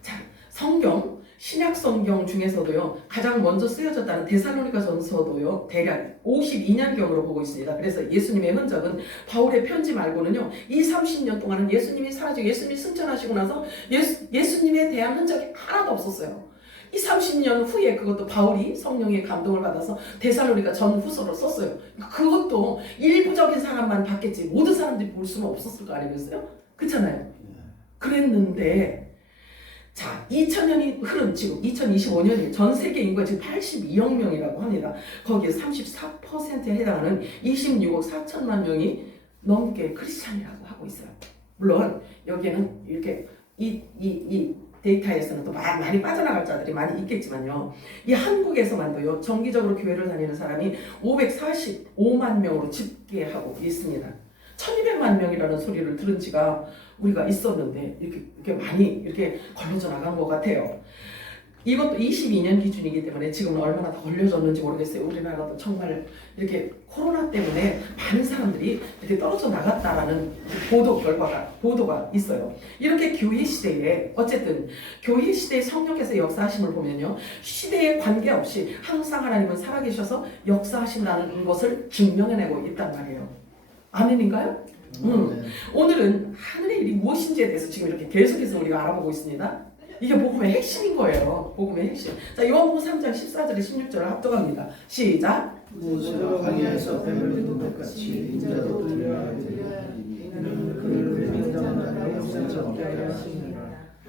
자, 성경, 신약 성경 중에서도요, 가장 먼저 쓰여졌다는 데살로니가 전서도요, 대략 52년경으로 보고 있습니다. 그래서 예수님의 흔적은 바울의 편지 말고는요, 이 30년 동안은 예수님이 사라지고 예수님이 승천하시고 나서 예수님에 대한 흔적이 하나도 없었어요. 이 30년 후에 그것도 바울이 성령의 감동을 받아서 데살로니가 전후서를 썼어요. 그것도 일부적인 사람만 봤겠지 모든 사람들이 볼 수는 없었을 거 아니겠어요? 그렇잖아요. 그랬는데 자, 2000년이 흐른 지금 2025년이 전 세계 인구가 지금 82억 명이라고 합니다. 거기에 34%에 해당하는 26억 4천만 명이 넘게 크리스찬이라고 하고 있어요. 물론 여기에는 이렇게 이 데이터에서는 또 많이 빠져나갈 자들이 많이 있겠지만요. 이 한국에서만도요, 정기적으로 교회를 다니는 사람이 545만 명으로 집계하고 있습니다. 1200만 명이라는 소리를 들은 지가 우리가 있었는데 이렇게 많이 이렇게 걸려져 나간 것 같아요. 이것도 22년 기준이기 때문에 지금은 얼마나 더 걸려졌는지 모르겠어요. 우리나라도 정말 이렇게 코로나 때문에 많은 사람들이 이렇게 떨어져 나갔다라는 보도가 있어요. 이렇게 교회 시대에 어쨌든 교회 시대의 성령께서 역사하심을 보면요, 시대에 관계없이 항상 하나님은 살아계셔서 역사하신다는 것을 증명해내고 있단 말이에요. 아멘인가요? 오늘은 하늘의 일이 무엇인지에 대해서 지금 이렇게 계속해서 우리가 알아보고 있습니다. 이게 복음의 핵심인 거예요. 복음의 핵심. 자, 요한복음 3장 14절에 16절을 합독합니다. 시작. 모세가 광야에서 뱀을 듣는 것 같이 인자도 들려야 되리니 이는 그를 믿는 자마다 영생을 얻게 하려 하시니라.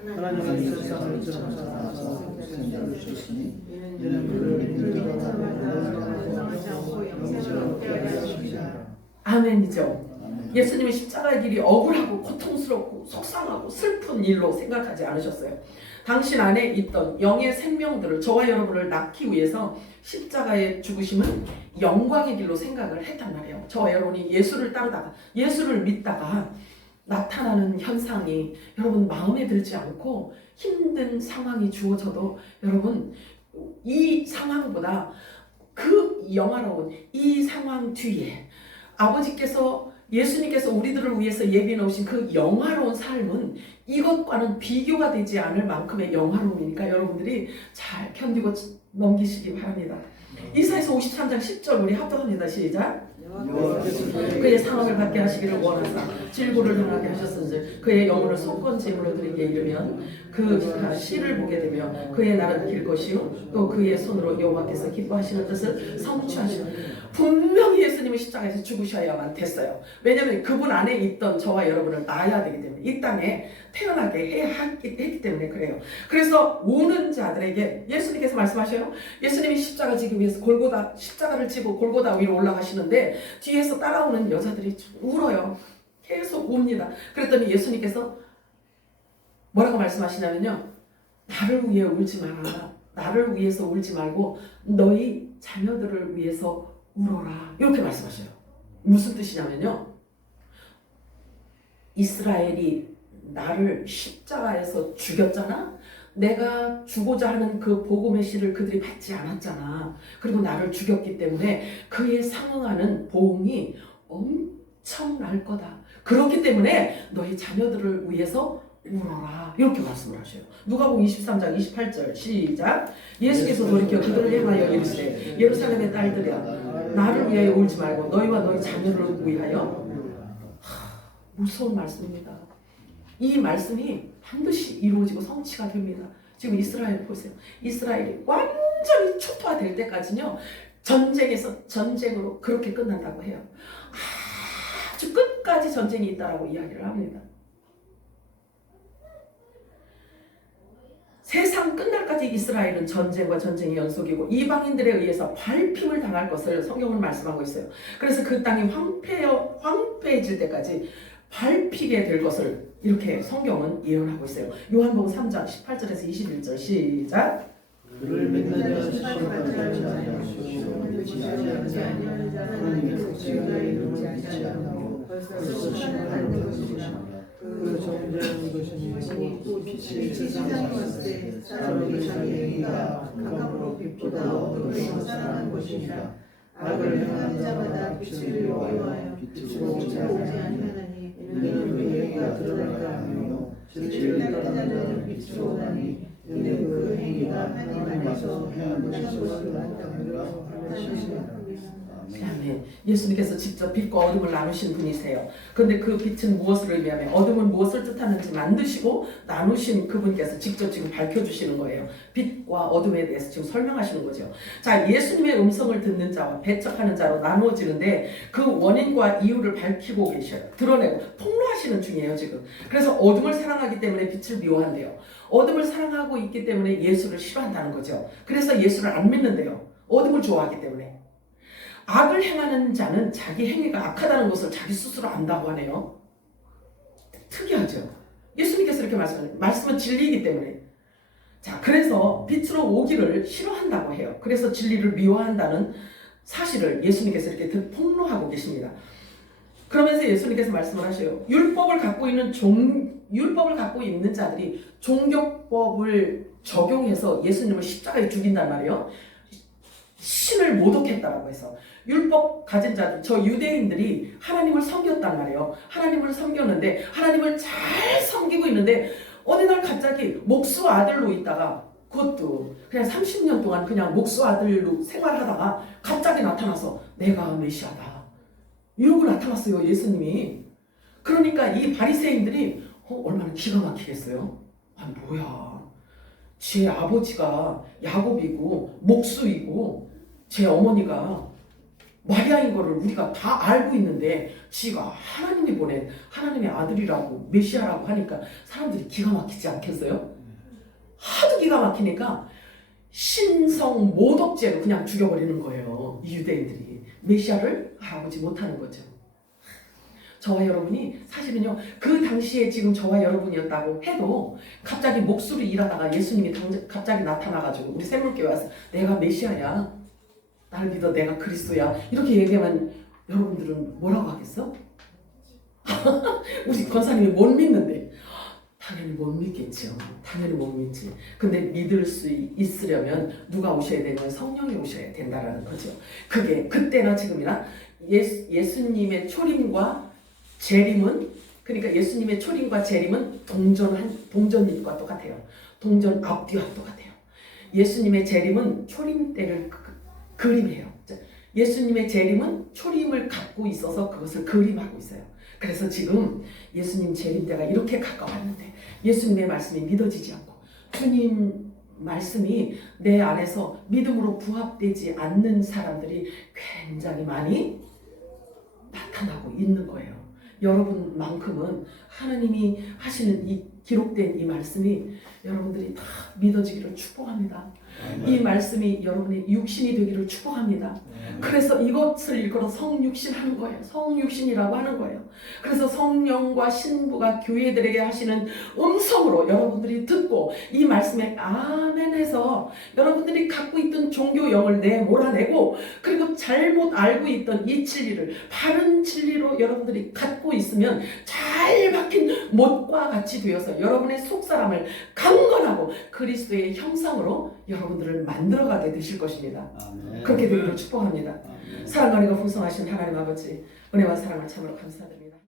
하나님은 세상을 전하사 생자를 주셨으니 이는 그를 믿는 자마다 영생을 얻게 하려 하시니라. 아멘이죠. 예수님의 십자가의 길이 억울하고 고통스럽고 속상하고 슬픈 일로 생각하지 않으셨어요. 당신 안에 있던 영의 생명들을, 저와 여러분을 낳기 위해서 십자가의 죽으심은 영광의 길로 생각을 했단 말이에요. 저와 여러분이 예수를 따르다가 예수를 믿다가 나타나는 현상이 여러분 마음에 들지 않고 힘든 상황이 주어져도 여러분 이 상황보다 그 영화로운 이 상황 뒤에 아버지께서 예수님께서 우리들을 위해서 예비해 놓으신 그 영화로운 삶은 이것과는 비교가 되지 않을 만큼의 영화로움이니까 여러분들이 잘 견디고 넘기시기 바랍니다. 이사야서 53장 10절 우리 합독합니다. 시작. 그의 상함을 받게 하시기를 원하사 질고를 당하게 하셨은지 그의 영혼을 속건 제물로 드리게 이르면 그가 씨를 보게 되며 그의 날은 길 것이요 또 그의 손으로 여호와께서 기뻐하시는 뜻을 성취하시는. 분명히 예수님은 십자가에서 죽으셔야만 됐어요. 왜냐하면 그분 안에 있던 저와 여러분을 낳아야 되기 때문에 이 땅에 태어나게 해야 했기 때문에 그래요. 그래서 우는 자들에게 예수님께서 말씀하셔요. 예수님이 십자가 지기 위해서 골고다 십자가를 지고 골고다 위로 올라가시는데 뒤에서 따라오는 여자들이 울어요. 계속 웁니다. 그랬더니 예수님께서 뭐라고 말씀하시냐면요. 나를 위해 울지 마라. 나를 위해서 울지 말고 너희 자녀들을 위해서 울어라. 이렇게 말씀하셔요. 무슨 뜻이냐면요. 이스라엘이 나를 십자가에서 죽였잖아. 내가 주고자 하는 그 복음의 씨를 그들이 받지 않았잖아. 그리고 나를 죽였기 때문에 그에 상응하는 보응이 엄청날 거다. 그렇기 때문에 너희 자녀들을 위해서 울어라. 이렇게 말씀을 하셔요. 누가복음 23장 28절 시작. 예수께서 돌이켜 그들을 향하여 이르시되 예루살렘의 딸들이야 나를 위하여 울지 말고 너희와 너희 자녀를 위하여. 무서운 말씀입니다. 이 말씀이 반드시 이루어지고 성취가 됩니다. 지금 이스라엘 보세요. 이스라엘이 완전히 초토화될 때까지는요. 전쟁으로 그렇게 끝난다고 해요. 아주 끝까지 전쟁이 있다라고 이야기를 합니다. 세상 끝날까지 이스라엘은 전쟁과 전쟁의 연속이고 이방인들에 의해서 밟힘을 당할 것을 성경은 말씀하고 있어요. 그래서 그 땅이 황폐해질 때까지 밟히게 될 것을 이렇게 성경은 예언하고 있어요. 요한복음 3장 18절에서 21절 시작. 그를 믿는 자 시험받지 아니하시고 지하지 않으며 하나님의 복지가 이름을 믿지 않으며 벌써 시험을 받는 것이라. 그 정죄하는 것이니 또 빛이 세상에 왔을 때 사람들이 자기 행위가 가까우로 빛보다 어두움에서 살아난 것이니라. 악을 행하는 자마다 빛을 미워하여 빛으로 오지 아니하나니 이는 그 행위가 드러날까 하며 진리를 따르는 자는 빛으로 오나니 이는 그 행위가 하나님께서 행한 것이라 하시니라. 아멘. 예수님께서 직접 빛과 어둠을 나누신 분이세요. 그런데 그 빛은 무엇을 의미하며 어둠은 무엇을 뜻하는지 만드시고 나누신 그분께서 직접 지금 밝혀주시는 거예요. 빛과 어둠에 대해서 지금 설명하시는 거죠. 자, 예수님의 음성을 듣는 자와 배척하는 자로 나누어지는데 그 원인과 이유를 밝히고 계셔요. 드러내고 폭로하시는 중이에요 지금. 그래서 어둠을 사랑하기 때문에 빛을 미워한대요. 어둠을 사랑하고 있기 때문에 예수를 싫어한다는 거죠. 그래서 예수를 안 믿는데요. 어둠을 좋아하기 때문에. 악을 행하는 자는 자기 행위가 악하다는 것을 자기 스스로 안다고 하네요. 특이하죠. 예수님께서 이렇게 말씀하세요. 말씀은 진리이기 때문에. 자, 그래서 빛으로 오기를 싫어한다고 해요. 그래서 진리를 미워한다는 사실을 예수님께서 이렇게 폭로하고 계십니다. 그러면서 예수님께서 말씀을 하셔요. 율법을 갖고 있는 자들이 종교법을 적용해서 예수님을 십자가에 죽인단 말이에요. 신을 모독했다라고 해서 율법 가진 자들, 저 유대인들이 하나님을 섬겼단 말이에요. 하나님을 섬겼는데 하나님을 잘 섬기고 있는데 어느 날 갑자기 목수 아들로 있다가 그것도 그냥 30년 동안 그냥 목수 아들로 생활하다가 갑자기 나타나서 내가 메시아다 이러고 나타났어요. 예수님이. 그러니까 이 바리새인들이 얼마나 기가 막히겠어요. 아, 뭐야, 제 아버지가 야곱이고 목수이고 제 어머니가 마리아인 거를 우리가 다 알고 있는데 지가 하나님이 보낸 하나님의 아들이라고 메시아라고 하니까 사람들이 기가 막히지 않겠어요? 하도 기가 막히니까 신성 모독죄로 그냥 죽여버리는 거예요. 이 유대인들이 메시아를 알아보지 못하는 거죠. 저와 여러분이 사실은요, 그 당시에 지금 저와 여러분이었다고 해도 갑자기 목수로 일하다가 예수님이 갑자기 나타나가지고 우리 샘물교회 와서 내가 메시아야, 나를 믿어 내가 그리스도야 이렇게 얘기하면 여러분들은 뭐라고 하겠어? 우리 권사님이 못 믿는데 당연히 못 믿겠죠. 당연히 못 믿지. 근데 믿을 수 있으려면 누가 오셔야 되면 성령이 오셔야 된다라는 거죠. 그게 그때나 지금이나 예수님의 초림과 재림은 그러니까 예수님의 초림과 재림은 동전잎과 똑같아요. 동전 앞뒤와 똑같아요. 예수님의 재림은 초림 때를 그림해요. 예수님의 재림은 초림을 갖고 있어서 그것을 그림하고 있어요. 그래서 지금 예수님 재림 때가 이렇게 가까웠는데 예수님의 말씀이 믿어지지 않고 주님 말씀이 내 안에서 믿음으로 부합되지 않는 사람들이 굉장히 많이 나타나고 있는 거예요. 여러분만큼은 하나님이 하시는 이 기록된 이 말씀이 여러분들이 다 믿어지기를 축복합니다. 이 말씀이 여러분의 육신이 되기를 축복합니다. 그래서 이것을 일컬어 성육신 하는 거예요. 성육신이라고 하는 거예요. 그래서 성령과 신부가 교회들에게 하시는 음성으로 여러분들이 듣고 이 말씀에 아멘 해서 여러분들이 갖고 있던 종교영을 몰아내고 그리고 잘못 알고 있던 이 진리를 바른 진리로 여러분들이 갖고 있으면 잘 박힌 못과 같이 되어서 여러분의 속사람을 강건하고 그리스도의 형상으로 여러분들을 만들어가게 되실 것입니다. 아멘. 그렇게 되기를 축복합니다. 아멘. 사랑하니까 풍성하신 하나님 아버지 은혜와 사랑을 참으로 감사드립니다.